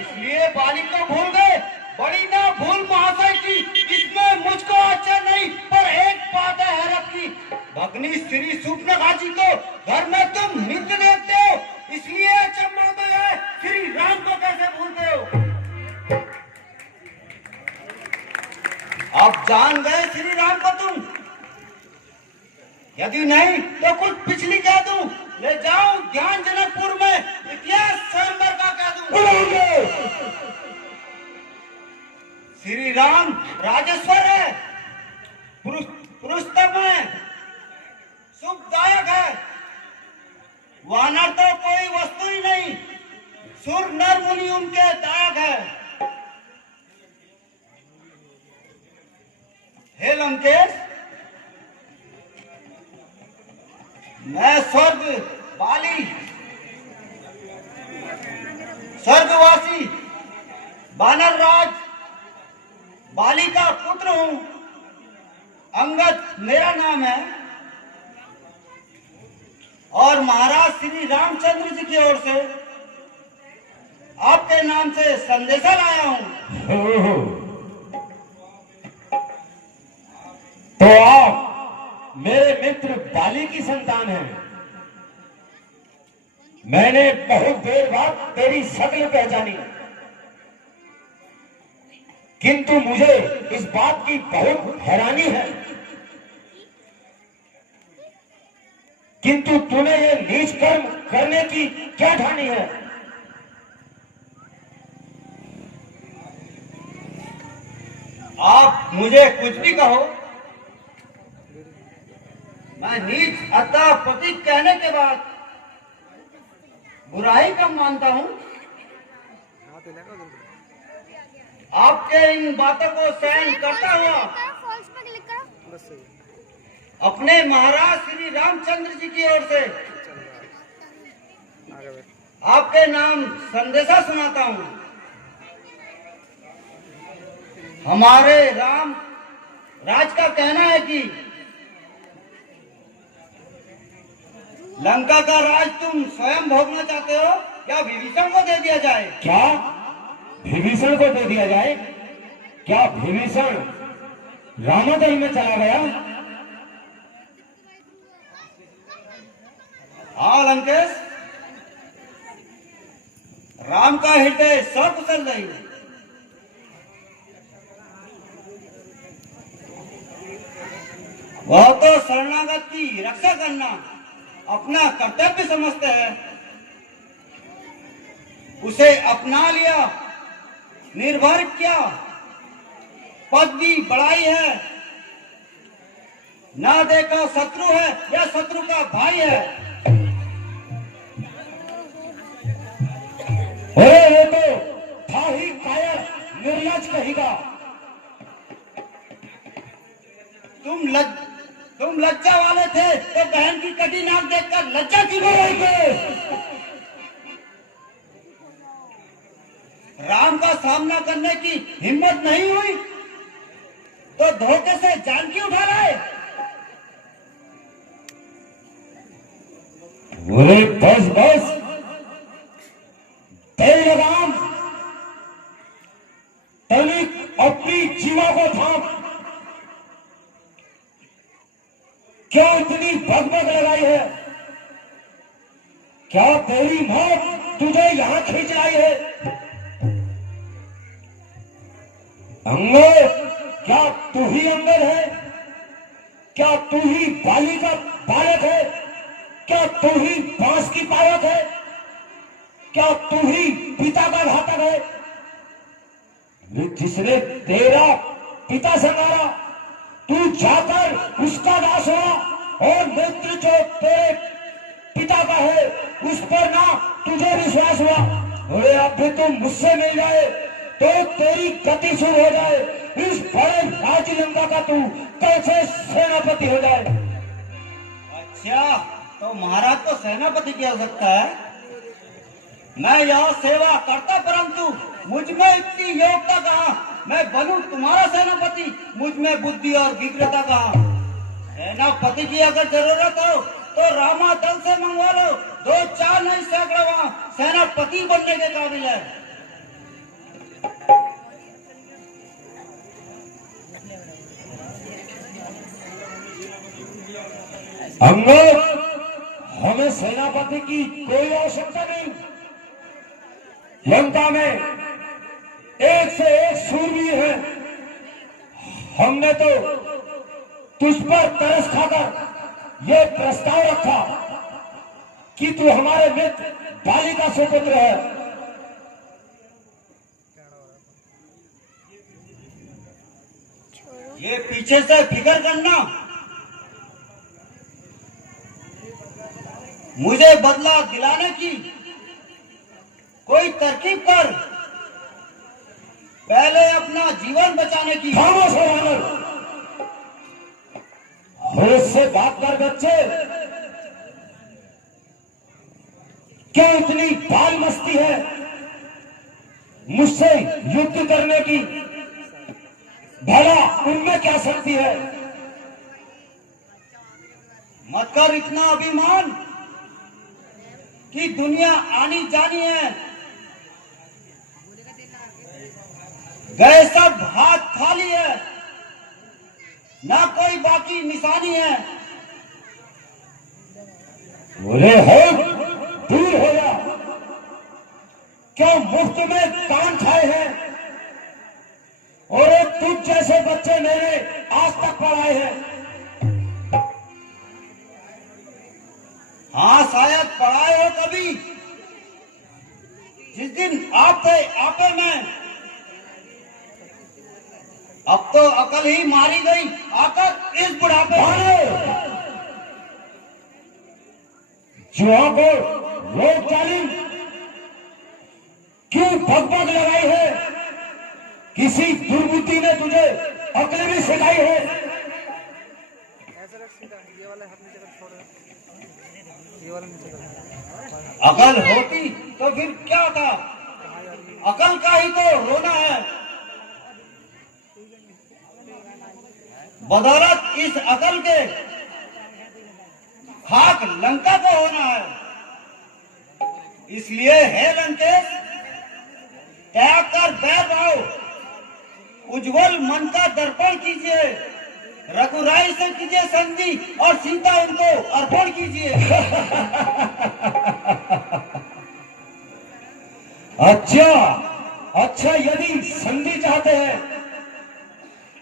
इसलिए बाली को भूल गए। बड़ी ना भूल महाशय की, इसमें मुझको अच्छा नहीं, पर एक बात है हैरत की, भगनी श्री सूर्पनखा जी को घर में तुम नित्य देखते हो, इसलिए अचंभा में है श्री राम को कैसे भूलते हो। अब जान गए श्री राम को तुम? यदि नहीं तो कुछ पिछली कह दूं, ले जाऊं ध्यान जनकपुर में इतिहास स्वयंवर का कह दूं। श्री राम राजेश्वर है, पुरुषोत्तम है, सुखदायक है। वानर तो कोई वस्तु ही नहीं, सुर नर मुनि उनके दायक है। हे लंकेश, मैं स्वर्ग बाली, स्वर्गवासी वानर राज बाली का पुत्र हूं। अंगद मेरा नाम है और महाराज श्री रामचंद्र जी की ओर से आपके नाम से संदेशा लाया हूँ। ओहो, तो आप मेरे मित्र बाली की संतान हैं। मैंने बहुत देर बाद तेरी शक्ल पहचानी, किंतु मुझे इस बात की बहुत हैरानी है, किंतु तूने ये नीच कर्म करने की क्या ठानी है? आप मुझे कुछ भी कहो, मैं नीच अतः पतित कहने के बाद बुराई कम मानता हूँ। आपके इन बातों को सहन करता हुआ अपने महाराज श्री रामचंद्र जी की ओर से आपके नाम संदेशा सुनाता हूँ। हमारे राम राज का कहना है कि लंका का राज तुम स्वयं भोगना चाहते हो या विभीषण को दे दिया जाए? क्या विभीषण को दे दिया जाए? क्या विभीषण रामदल में चला गया? हाँ लंकेश, राम का हृदय सकुशल नहीं। वह तो शरणागत की रक्षा करना अपना कर्तव्य समझते हैं। उसे अपना लिया, निर्भर किया, पद भी बढ़ाई है, ना देखा शत्रु है या शत्रु का भाई है। अरे ये तो था ही कायर निर्लज कहेगा। तुम लज्जा वाले थे तो बहन की कटी नाक देखकर लज्जा क्यों नहीं गए? राम का सामना करने की हिम्मत नहीं हुई तो धोखे से जान क्यों उठा लाए? अरे बस बस, तेरी लगाम, तनिक अपनी जीवा को थाम। क्या इतनी भगभग लगाई है? क्या तेरी मौत तुझे यहां खींच लाई है? अंगद, क्या तू ही अंगद है? क्या तू ही बाली का बालक है? क्या तू ही बांस की पावक है? क्या तू ही पिता का घातक है? जिसने तेरा पिता संगारा, तू जाकर उसका दास हुआ और मित्र जो तेरे पिता का है उस पर ना तुझे विश्वास हुआ। अरे अब भी तुम मुझसे मिल जाए तो तेरी गति शुरू हो जाए। इस बड़े राज्य लंका का तू कैसे सेनापति हो जाए? अच्छा, तो महाराज को सेनापति की आवश्यकता है। मैं यह सेवा करता, परंतु मुझ में इतनी योग्यता कहाँ मैं बनूं तुम्हारा सेनापति? मुझ में बुद्धि और विक्रता कहाँ? सेनापति की अगर जरूरत हो तो रामा दल से मंगवा लो। 2-4 नहीं, सैकड़ों वहां सेनापति बनने के काबिल है। अंगद, हमें सेनापति की कोई आवश्यकता नहीं। लंका में एक से एक शूरवीर है। हमने तो तुझ पर तरस खाकर यह प्रस्ताव रखा कि तू हमारे मित्र बाली का सुपुत्र है। ये पीछे से फिक्र करना, मुझे बदला दिलाने की कोई तरकीब कर, पहले अपना जीवन बचाने की। खामोश हो वानर, और इससे बात कर बच्चे। क्या इतनी बाल मस्ती है मुझसे युद्ध करने की? भला उनमें क्या शक्ति है? मत कर इतना अभिमान कि दुनिया आनी जानी है। गए सब हाथ खाली है, ना कोई बाकी निशानी है। बोले हो दूर हो जा, क्यों मुफ्त में कान खाए हैं? और तुझ जैसे बच्चे मेरे आज तक पढ़ाए हैं। हाँ शायद पढ़ाए हो कभी, जिस दिन आप थे आपे में। अब तो अकल ही मारी गई आकर इस बुढ़ापे में। जुआ को रोक डाली, क्यों भगभग लगाई है? किसी दुर्बुद्धि ने तुझे अकल भी सिखाई है? अकल होती तो फिर क्या था? अकल का ही तो रोना है। बदौलत इस अकल के खाक लंका को होना है। इसलिए हे लंकेश, त्याग कर बैर भाव, उज्जवल मन का दर्पण कीजिए, रघुराई से कीजिए संधि और सीता उनको अर्पण कीजिए। अच्छा यदि संधि चाहते हैं,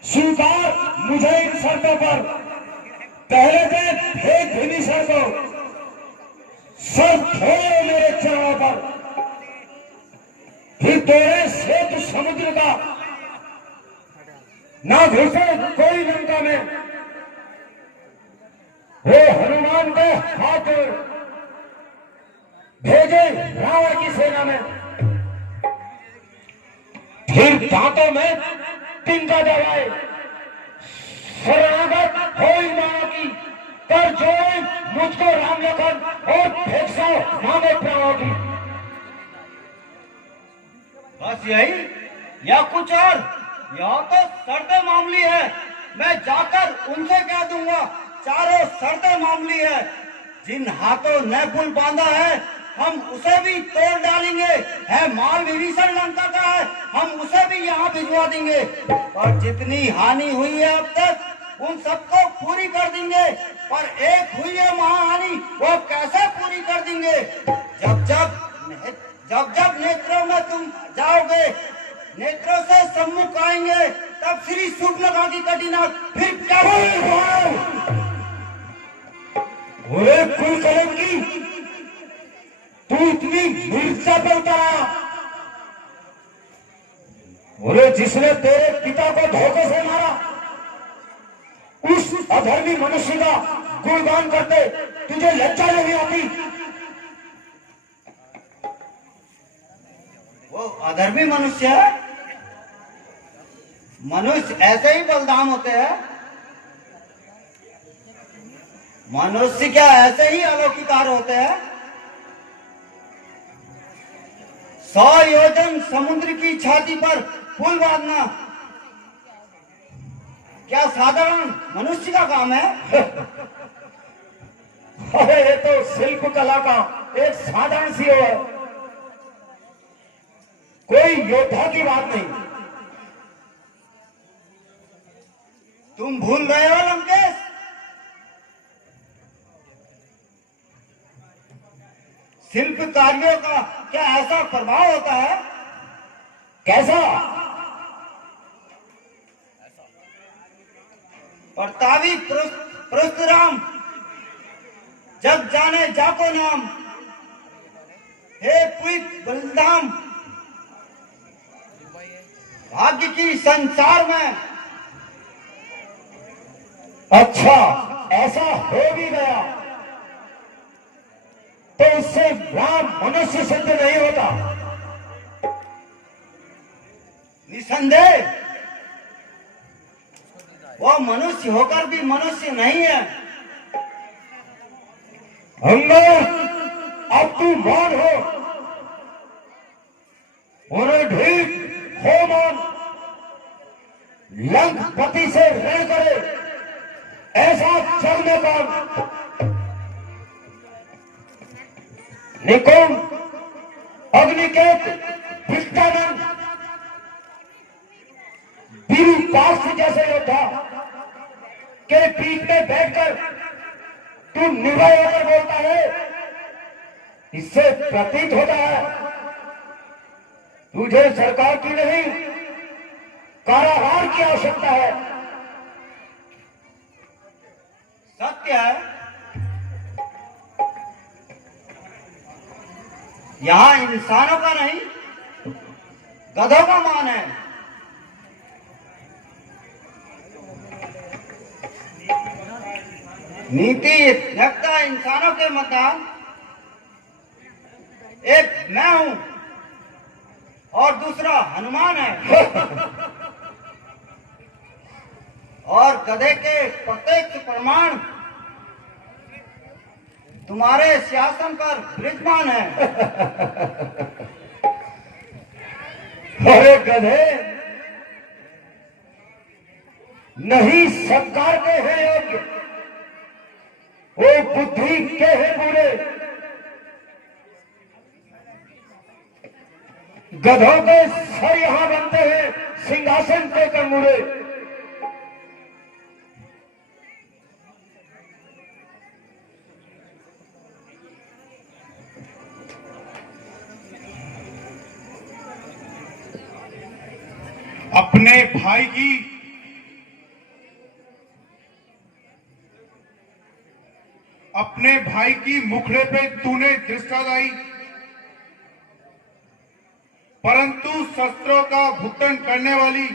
स्वीकार मुझे इन शर्तों पर। पहले दे भेद भीनी को सर धोए मेरे चरणों पर, फिर तेरे सेतु समुद्र का ना घुसे कोई लंका में। वो हनुमान को हाथ भेजे रावण की सेना में, फिर दांतों में तिनका दबाए, शरणागत हो मानो की कर जोड़े मुझको राम लखन और भेजो नामे प्राणों की। बस यही या कुछ और? यह तो शर्तें मामूली है। मैं जाकर उनसे कह दूंगा चारों शर्तें मामूली है। जिन हाथों ने पुल बांधा है हम उसे भी तोड़ डालेंगे। है माल विभीषण लंका का है, हम उसे भी यहाँ भिजवा देंगे। और जितनी हानि हुई है अब तक उन सबको पूरी कर देंगे। पर एक हुई है महाहानि, वो कैसे पूरी कर देंगे? जब जब नेत्रों में तुम जाओगे, नेत्रों से सम्मुख आएंगे, तब श्री सुप्नखा की कटिना फिर क्या? कुल कलम की तू इतनी मिर्चा पे उतरा? बोले जिसने तेरे पिता को धोखे से मारा, उस अधर्मी मनुष्य का गुणगान करते तुझे लज्जा नहीं आती? वो अधर्मी मनुष्य है? मनुष्य ऐसे ही बलदाम होते हैं? मनुष्य क्या ऐसे ही अलौकिकार होते हैं? 100 योजन समुद्र की छाती पर पुल बांधना क्या साधारण मनुष्य का काम है? अरे ये तो शिल्प कला का एक साधारण सी है, कोई योद्धा की बात नहीं। तुम भूल रहे हो लंकेश, शिल्प कार्यों का क्या ऐसा प्रभाव होता है? कैसा? प्रतापी परशुराम जब जाने जाको नाम, हे पुत बलदाम भाग्य की संसार में। अच्छा ऐसा हो भी गया तो उससे राम मनुष्य सिद्ध नहीं होता? निसंदेह वो मनुष्य होकर भी मनुष्य नहीं है। अब तू मान हो, उन्हें ढीठ हो मान, लंकपति से ऋण करे ऐसा जग में काम। निकुंभ, अग्निकेत, विष्टानंद विरूपाक्ष जैसे योद्धा के पीठ में बैठकर तू निर्भय होकर बोलता है, इससे प्रतीत होता है तुझे सरकार की नहीं कारागार की आवश्यकता है। सत्य है, यहाँ इंसानों का नहीं गधों का मान है। नीति रखता इंसानों के मतदान, एक मैं हूं और दूसरा हनुमान है। और गधे के प्रत्यक्ष प्रमाण तुम्हारे शासन पर विराजमान है। अरे गधे, नहीं सरकार के हैं योग्य, वो बुद्धि के हैं बूढ़े। गधों के सर यहां बनते हैं, सिंहासन पे कमूरे। अपने भाई की मुखड़े पे तूने दृष्टा लाई, परंतु शस्त्रों का भुगतान करने वाली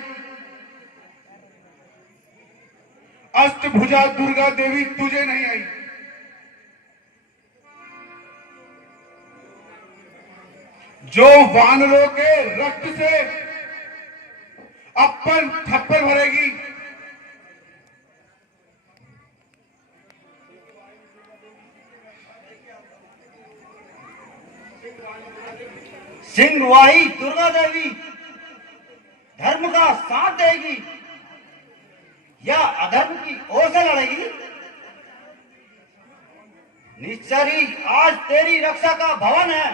अष्टभुजा दुर्गा देवी तुझे नहीं आई। जो वानरों के रक्त से अपन थप्पड़ भरेगी, सिंहवाही दुर्गा देवी धर्म का साथ देगी या अधर्म की ओर से लड़ेगी? निश्चरी आज तेरी रक्षा का भवन है,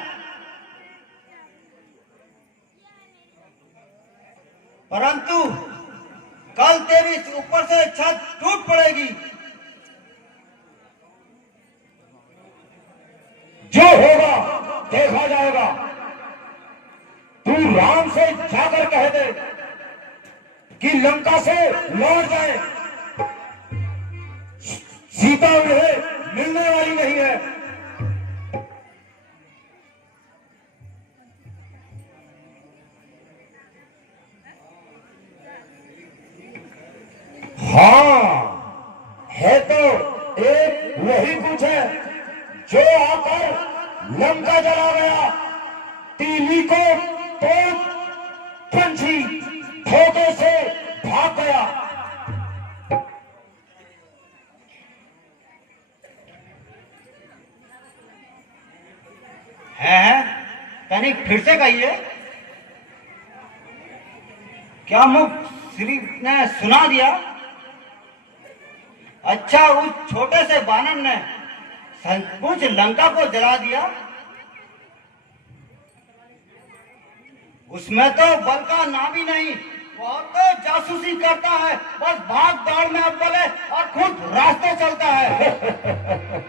परंतु कल तेरी ऊपर से छत टूट पड़ेगी। जो होगा देखा जाएगा। तू राम से जाकर कह दे कि लंका से लौट जाए, सीता उन्हें मिलने वाली नहीं है। हाँ है तो एक वही कुछ है जो आकर लंका जला गया, तीली को तोड़ पंछी धोखे से भाग गया। है तनिक फिर से कहिए, क्या मुख श्री ने सुना दिया? अच्छा, उस छोटे से बानर ने सचमुच लंका को जला दिया? उसमें तो बल का नाम ही नहीं, वो तो जासूसी करता है, बस भाग दौड़ में अव्वल है और खुद रास्ते चलता है।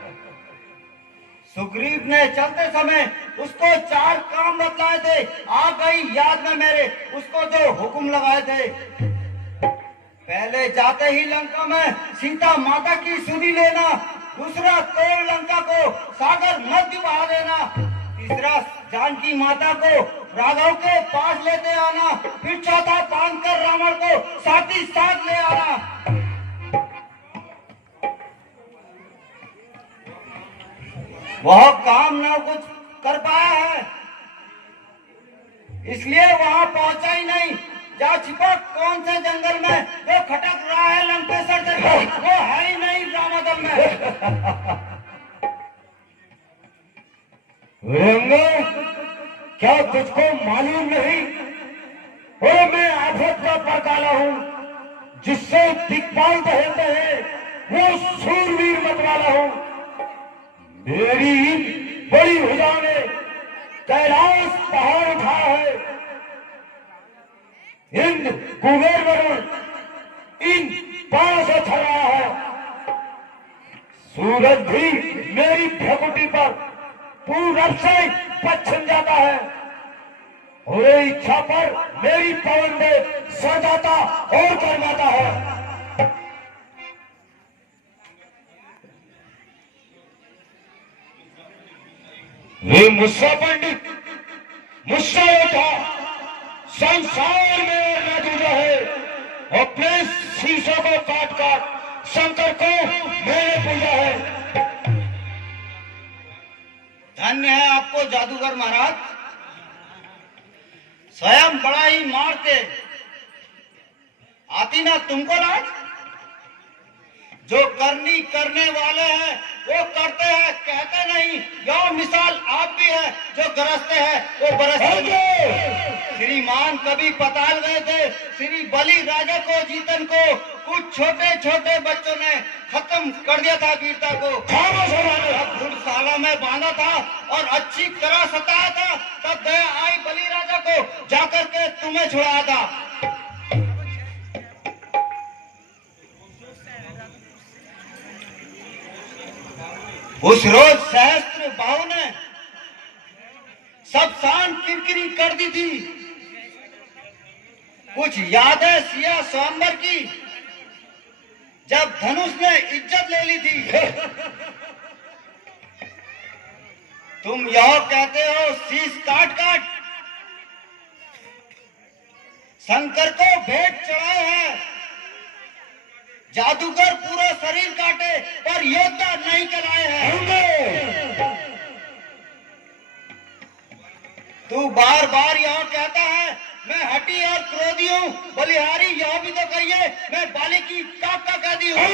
सुग्रीव ने चलते समय उसको 4 काम बतलाए थे, आ गई याद में मेरे उसको जो हुक्म लगाए थे। पहले जाते ही लंका में सीता माता की सुधि लेना, दूसरा तोड़ लंका को सागर मध्य बहा देना, तीसरा जानकी माता को राघव के पास लेते आना, फिर चौथा बांध कर रावण को साथ ही साथ ले आना। वह काम न कुछ कर पाया है, इसलिए वहां पहुंचा ही नहीं। जा छिपा कौन से जंगल में जो खटक रहा है लंकेश्वर से, वो है ही नहीं रामादल में। रंगो, क्या तुझको मालूम नहीं? ओ मैं आफत का परकाला हूं, जिससे दिग्पाल कहते हैं, वो सूरवीर मतवाला हूं। मेरी बड़ी भुजा ने कैलाश पहाड़ उठा है। इंद्र, कुबेर, वरुण बाण से चल रहा है। सूरज भी मेरी भ्रकुटी पर पूरब से पश्चिम जाता है और इच्छा पर मेरी पवन देव सजाता और करवाता है। वे मुस्सा पंडित, मुस्सा योद्धा, संसार में और न दूजा है। अपने शीशों को काट काट शंकर को मैंने पूजा है। धन्य है आपको जादूगर महाराज, स्वयं बड़ा ही मारते आती ना तुमको लाज। जो करनी करने वाले हैं वो करते हैं, कहते नहीं। यो मिसाल आप भी है, जो गरजते हैं वो बरसते हैं। श्रीमान कभी पताल गए थे, श्री बलि राजा को जीतन को कुछ छोटे छोटे बच्चों ने खत्म कर दिया था वीरता को। जब घुड़शाला में बांधा था और अच्छी तरह सताया था, तब दया आई बलि राजा को, जाकर के तुम्हें छुड़ाया था। उस रोज सहस्त्र बाहु ने सब शान किरकिरी कर दी थी। कुछ याद है सिया स्वयंवर की, जब धनुष ने इज्जत ले ली थी। तुम यह कहते हो शीश काट काट शंकर को भेंट चढ़ाए हैं। जादूगर पूरा शरीर काटे पर योद्धा नहीं कहलाए हैं। तू बार बार यह कहता है मैं हटी और क्रोधी हूँ। बलिहारी यह भी तो कहिए मैं बाली की काका कैदी हूँ।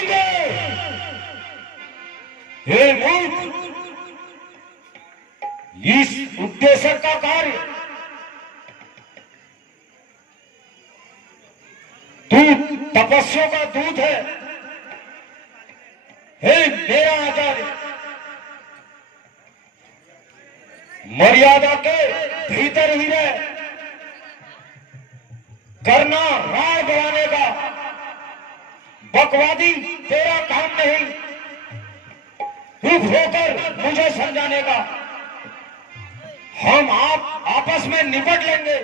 हे मूर्ख, इस उद्देश्य का कार्य तू तपस्या का दूत है। हे मेरा आचार्य, मर्यादा के भीतर ही रह। करना राय बढ़ाने का बकवादी तेरा काम नहीं। चुप होकर मुझे समझाने का। हम आप आपस में निपट लेंगे।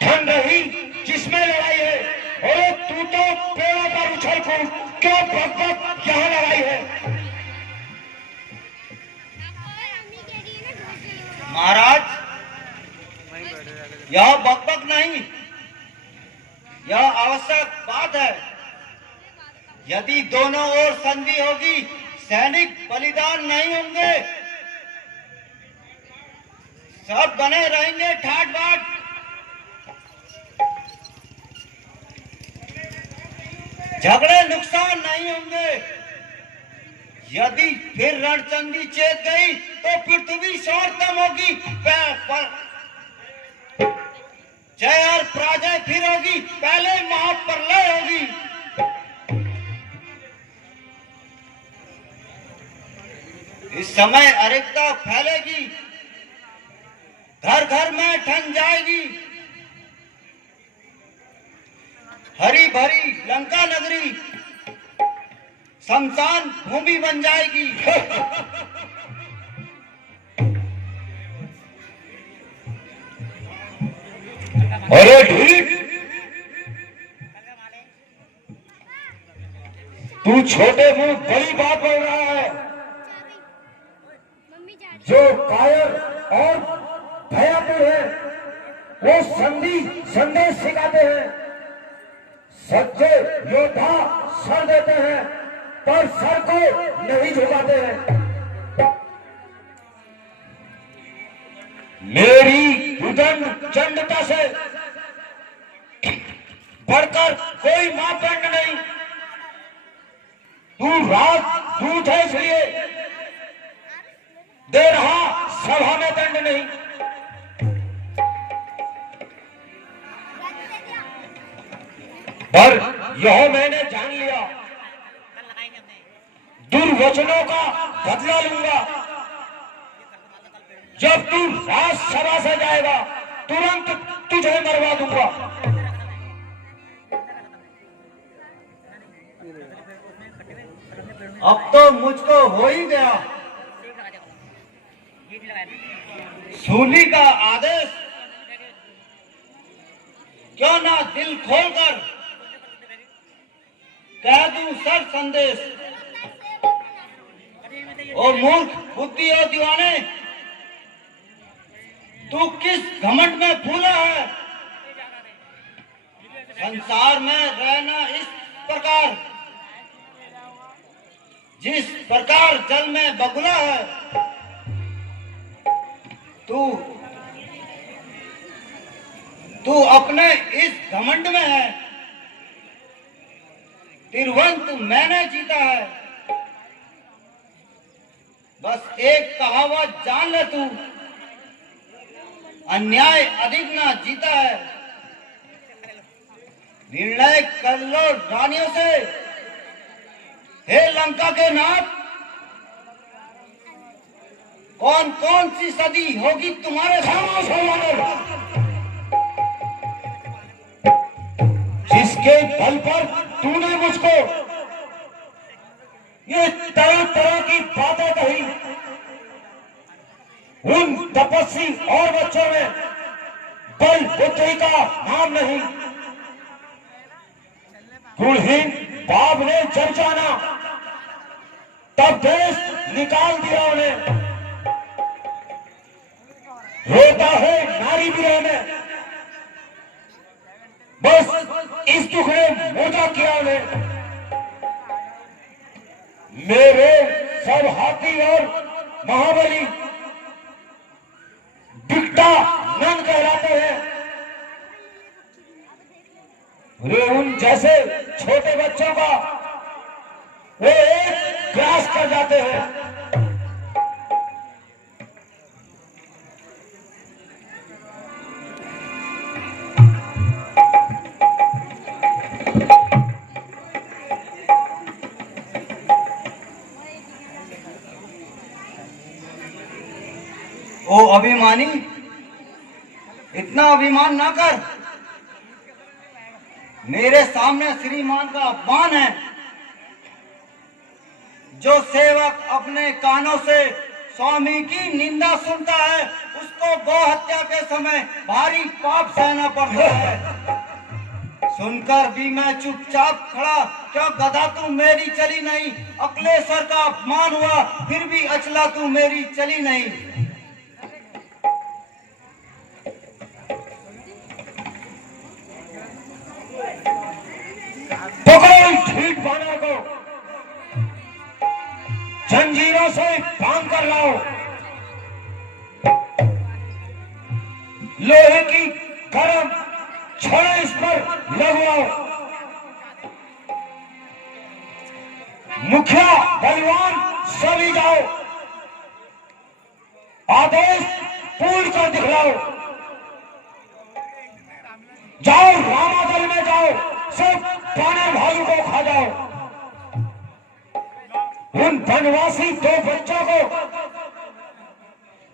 ठंड रही जिसमें लड़ाई है, और तू तो पेड़ों पर उछल कूद क्यों बक यहां लड़ाई है। महाराज यह बकबक नहीं, यह आवश्यक बात है। यदि दोनों ओर संधि होगी, सैनिक बलिदान नहीं होंगे, सब बने रहेंगे ठाट बाट। झगड़े नुकसान नहीं होंगे। यदि फिर रणचंदी चेत गई तो पृथ्वी शौर्तम होगी, जय और पराजय फिर होगी, पहले महाप्रलय होगी। इस समय अरिकता फैलेगी, घर घर में ठन जाएगी। हरी भरी लंका नगरी शमशान भूमि बन जाएगी। अरे ठीक, तू छोटे मुंह बड़ी बात बोल रहा है। जो कायर और भयातुर है वो संदेश सिखाते हैं। सच्चे योद्धा सर देते हैं पर सर को नहीं झुकाते हैं। मेरी उदंड से बढ़कर कोई मापदंड नहीं। तू राजदूत है, इसलिए दे रहा सभा में दंड नहीं। पर यह मैंने जान लिया, दुर्वचनों का बदला लूंगा। जब तू राजसभा से जाएगा तुरंत तुझे मरवा दूंगा। अब तो मुझको हो ही गया। सूली का आदेश क्यों ना दिल खोलकर कह दूं सर संदेश। ओ मूर्ख बुद्धि और दीवाने, तू किस घमंड में फूला है? संसार में रहना इस प्रकार जिस प्रकार जल में बगुला है। तू अपने इस घमंड में है। तिरवंत मैंने जीता है। बस एक कहावत जान ले तू, अन्याय अधिक ना जीता है। निर्णय कर लो रानियों से, हे लंका के नाथ, कौन कौन सी सदी होगी तुम्हारे साथ? जिसके बल पर तूने मुझको ये तरह तरह की बातें कही, उन तपस्वी और बच्चों में बल बुद्धि का नाम नहीं। गुणहीन बाप ने जब जाना तब देश निकाल दिया उन्हें। रोता है नारी विरह में, बस इस दुख ने मोटा किया उन्हें। मेरे सब हाथी और महाबली बिकटा नन कहलाते हैं। वे उन जैसे छोटे बच्चों का वो एक ग्रास कर जाते हैं। ओ अभिमानी, इतना अभिमान ना कर। मेरे सामने श्रीमान का अपमान है। जो सेवक अपने कानों से स्वामी की निंदा सुनता है, उसको गौ हत्या के समय भारी पाप सहना पड़ता है। सुनकर भी मैं चुपचाप खड़ा, क्यों गधा तू मेरी चली नहीं। अकलेश्वर का अपमान हुआ, फिर भी अचला तू मेरी चली नहीं। पकड़ो ठीक बानर को, जंजीरों से बांध कर लाओ। लोहे की गर्म छड़ें इस पर लगवाओ। मुखिया बलवान सभी जाओ, आदेश पूर्ण कर दिखलाओ। जाओ रामादल में जाओ, सब पाने भाई को खा जाओ। उन वनवासी दो बच्चों को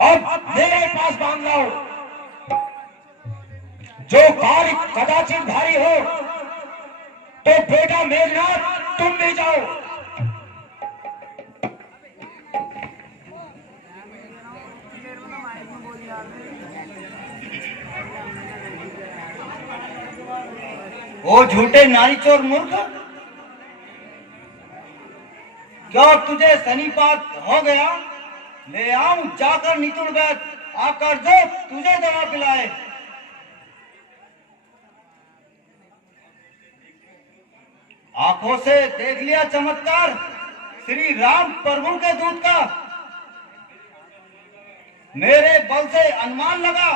अब मेरे पास बांध लाओ। जो कार्य कदाचित भारी हो तो बेटा मेघनाथ तुम भी जाओ। ओ झूठे नारी चोर मूर्ख, क्या तुझे सनीपात हो गया? ले आऊं जाकर नितुड़ वैद, आकर जो तुझे दवा पिलाए। आंखों से देख लिया चमत्कार श्री राम प्रभु के दूत का। मेरे बल से अनुमान लगा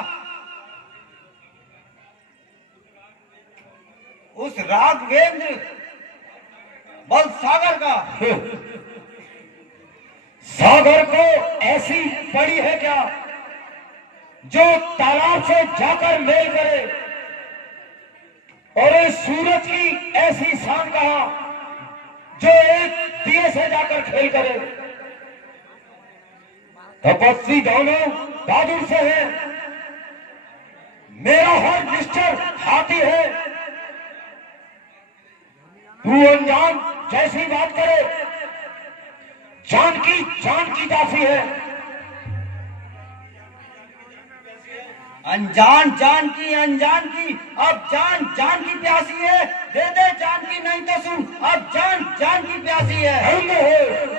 उस राघवेंद्र बल सागर का। सागर को ऐसी पड़ी है क्या जो तालाब से जाकर मेल करे, और इस सूरज की ऐसी शान कहा जो एक दिए से जाकर खेल करे। तपस्वी दोनों बहादुर से है, मेरा हर निश्चर हाथी है। तू अनजान जैसी बात करे जान की प्यासी है। अनजान जान की अनजान की, अब जान जान की प्यासी है। दे दे जान की, नहीं तो सुन, अब जान जान की प्यासी है। अंग हो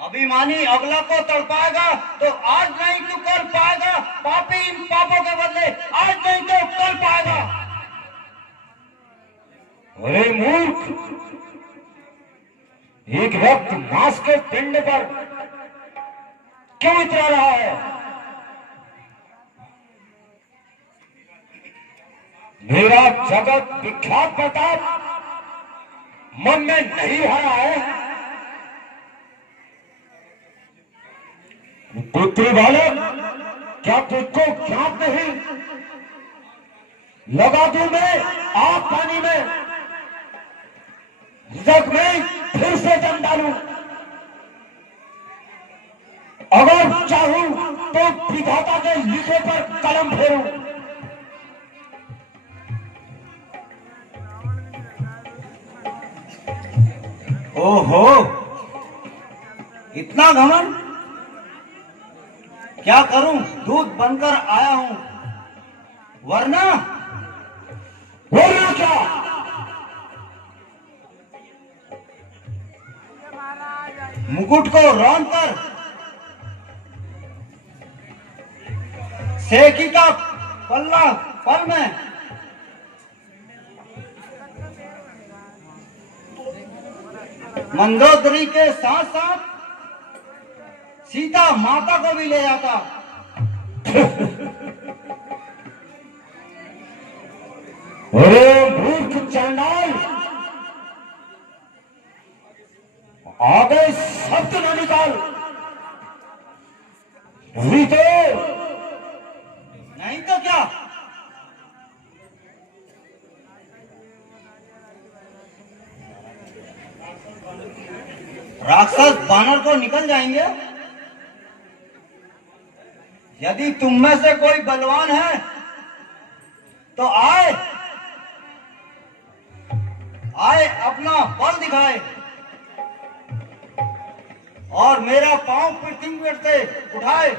अभिमानी अगला को तड़पाएगा तो आज नहीं तो कल पाएगा। पापी इन पापों के बदले आज नहीं तो कल पाएगा। अरे मूर्ख, एक वक्त मांस के पिंड पर क्यों इतरा रहा है? मेरा जगत विख्यात प्रताप मन में नहीं भरा है। पुत्र बालक, क्या तुझको ज्ञात नहीं? लगा दूं मैं आग पानी में, जग में फिर से जम डालूं। अगर चाहूं तो विधाता के लिखे पर कलम फेरूं। ओहो, इतना घमंड! क्या करूं, दूध बनकर आया हूं, वरना क्या? मुकुट को रौंद कर सेकी का पल्ला पल में मंदोदरी के साथ साथ सीता माता को भी ले जाता। अरे मूर्ख चंडाल, आगे शब्द न निकाल, नहीं तो नहीं तो क्या? राक्षस बानर को निकल जाएंगे। यदि तुम में से कोई बलवान है तो आए अपना बल दिखाए और मेरा पांव पृथ्वी पर से उठाए।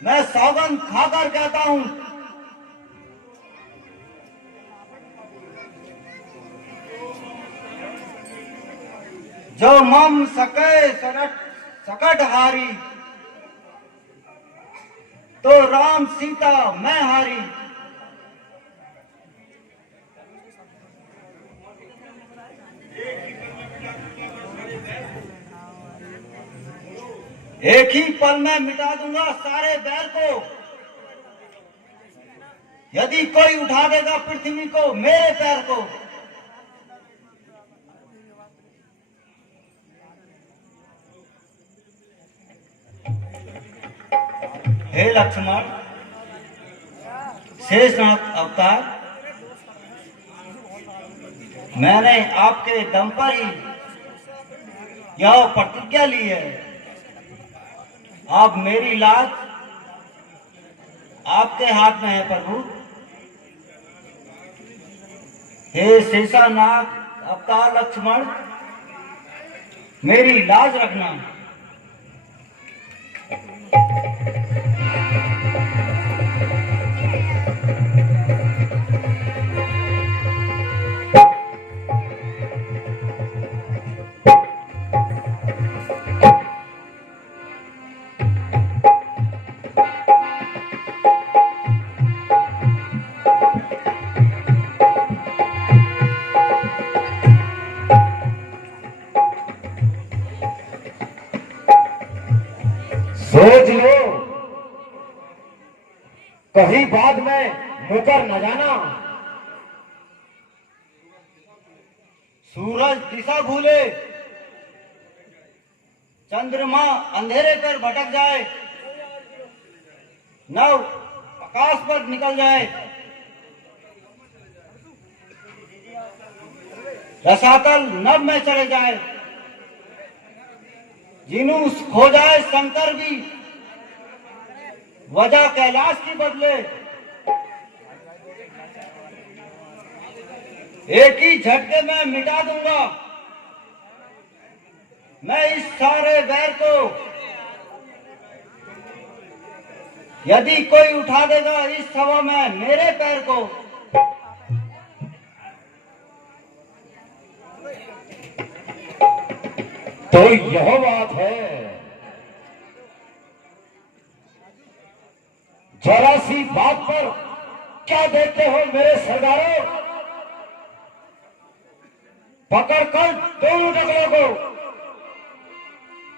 मैं सौगंध खाकर कहता हूं, जो मम सके सकट हारी, तो राम सीता मैं हारी। एक ही पल में मिटा दूंगा सारे बैर को। यदि कोई उठा देगा पृथ्वी को, मेरे पैर को। हे लक्ष्मण, शेषनाग अवतार, मैंने आपके दम पर ही यह प्रतिज्ञा ली है। अब मेरी लाज आपके हाथ में है प्रभु। हे शेषनाग अवतार लक्ष्मण, मेरी लाज रखना। सोच लो, कहीं बाद में मुकर न जाना। सूरज दिशा भूले, चंद्रमा अंधेरे पर भटक जाए, नव आकाश पर निकल जाए, रसातल नभ में चले जाए, जिनूस खो जाए शंकर भी, वजह कैलाश की बदले, एक ही झटके में मिटा दूंगा मैं इस सारे वैर को यदि कोई उठा देगा इस सभा में मेरे पैर को, तो यह बात है। जरा सी बात पर क्या देखते हो मेरे सरदारों? पकड़कर दोनों जगहों को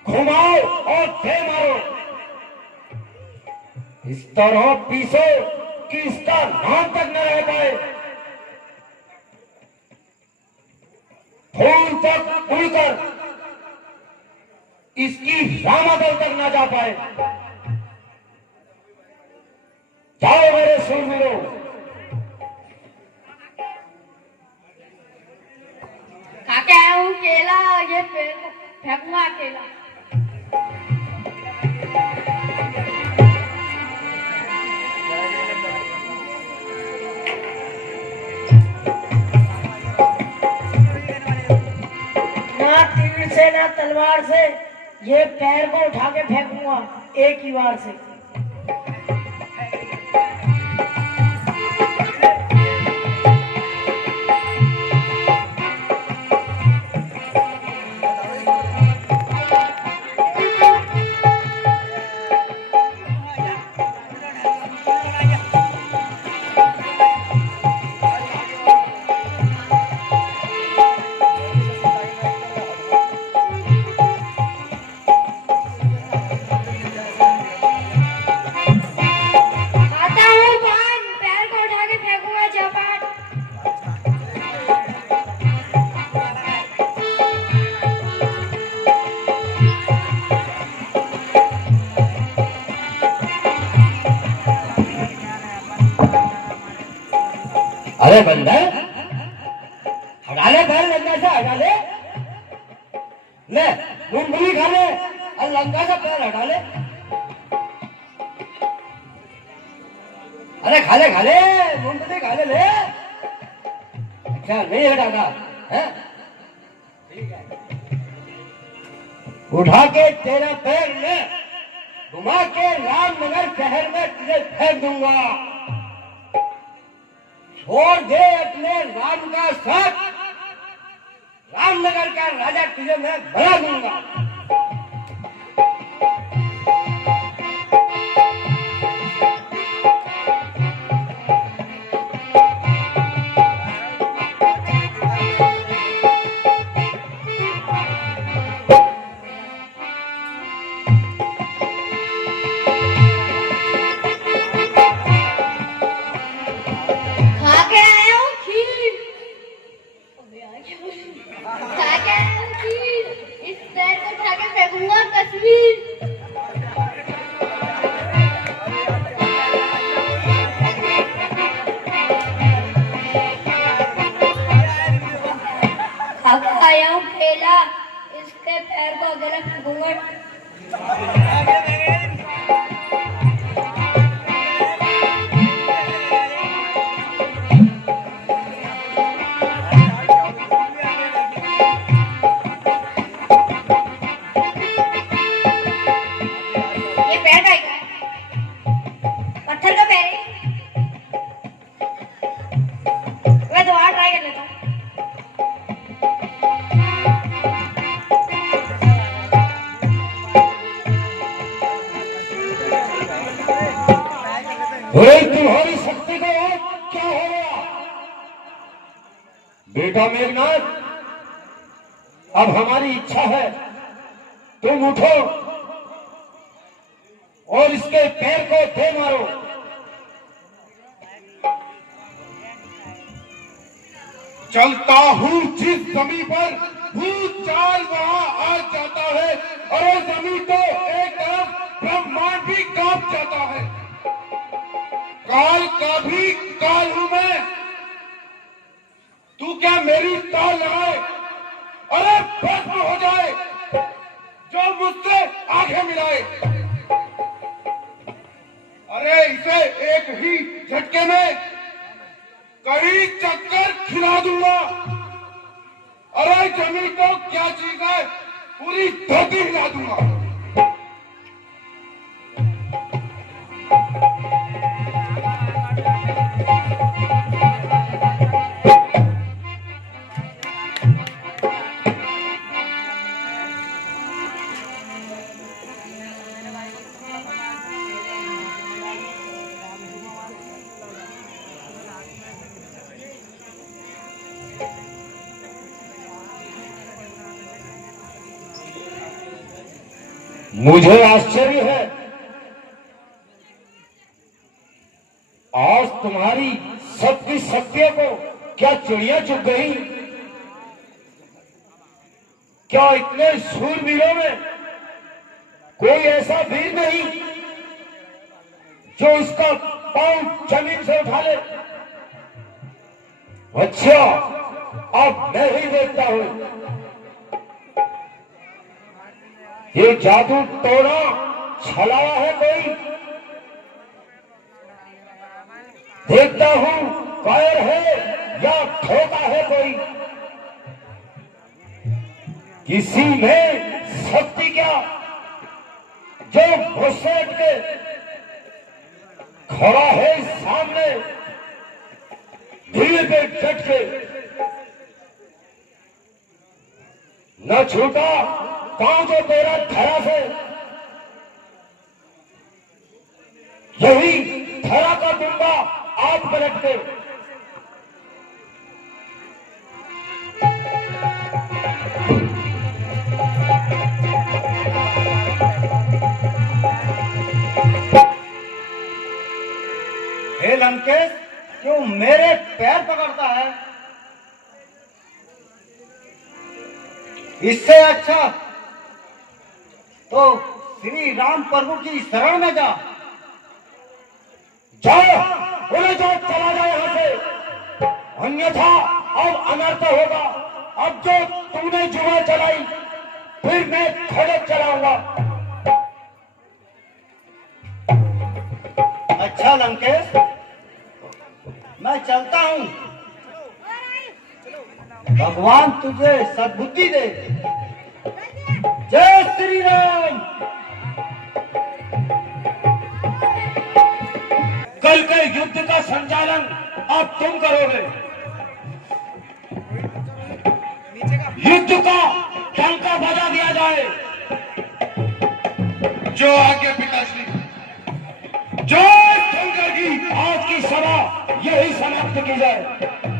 घुमाओ और दे मारो। इस तरह पीसो कि इसका नाम तक न रह पाए, फूल तक उड़कर इसकी रामादल तक न जा पाए। जाओ मेरे सूरवीरों। खाके आया हूँ केला, ये फेंकूंगा केला। ना तीर से ना तलवार से, ये पैर को उठा के फेंकूंगा एक ही बार से। अरे बंदर, हटा ले पैर लंका से, हटा ले। ले मूंगफली खा ले और लंका से पैर हटा ले। अरे खा ले मूंगफली खा ले। अच्छा नहीं हटाता है? ठीक है, उठा के तेरा पैर ले घुमा के रामनगर शहर में तुझे फेंक दूंगा। छोड़ दे अपने राम का साथ, रामनगर का राजा तुझे मैं बना दूंगा। इसके पैर को गलत फेंकूंगा। ये पैर का है, पत्थर का पैर है। मैं दोबारा ट्राई कर लेता हूँ। तुम्हारी शक्ति को और क्या हो गया? बेटा मेघनाथ, अब हमारी इच्छा है तुम उठो और इसके पैर को दे मारो। चलता हूँ जिस जमीन पर भूत चाल वहां आ जाता है और उस जमीन को एक तरफ ब्रह्मांड भी कांप जाता है। काल का भी काल हूं मैं, तू क्या मेरी ताल लगाए? अरे भस्म हो जाए जो मुझसे आंखें मिलाए। अरे इसे एक ही झटके में कई चक्कर खिला दूंगा। अरे जमीन तो क्या चीज है पूरी धोती हिला दूंगा। मुझे आश्चर्य है, आज तुम्हारी सबकी शक्तियों को क्या चिड़िया चुग गई? क्या इतने शूरवीरों में कोई ऐसा वीर नहीं जो इसका पांव जमीन से उठा ले? अच्छा, अब मैं ही देखता हूं ये जादू टोना छलावा है कोई। देखता हूं कायर है या ठोका है कोई। किसी में शक्ति क्या जो घुसेट के खड़ा है सामने, भीड़ पे डट के न छूटा पांव जो तेरा धरा से, यही धरा का दुम्बा आप पलट के। हे लंकेश, क्यों मेरे पैर पकड़ता है? इससे अच्छा तो श्री राम प्रभु की शरण में जा। जाओ, बोले जाओ, चला जाओ यहां से, अन्यथा अब अनर्थ होगा। अब जो तूने जुआ चलाई, फिर मैं खड़क चलाऊंगा। अच्छा लंकेश, मैं चलता हूं। भगवान तुझे सद्बुद्धि दे। जय श्री राम। कल के युद्ध का संचालन अब तुम करोगे। युद्ध का डंका बजा दिया जाए। जो आगे पिताश्री। जय शंकर की आज की सभा यही समाप्त की जाए।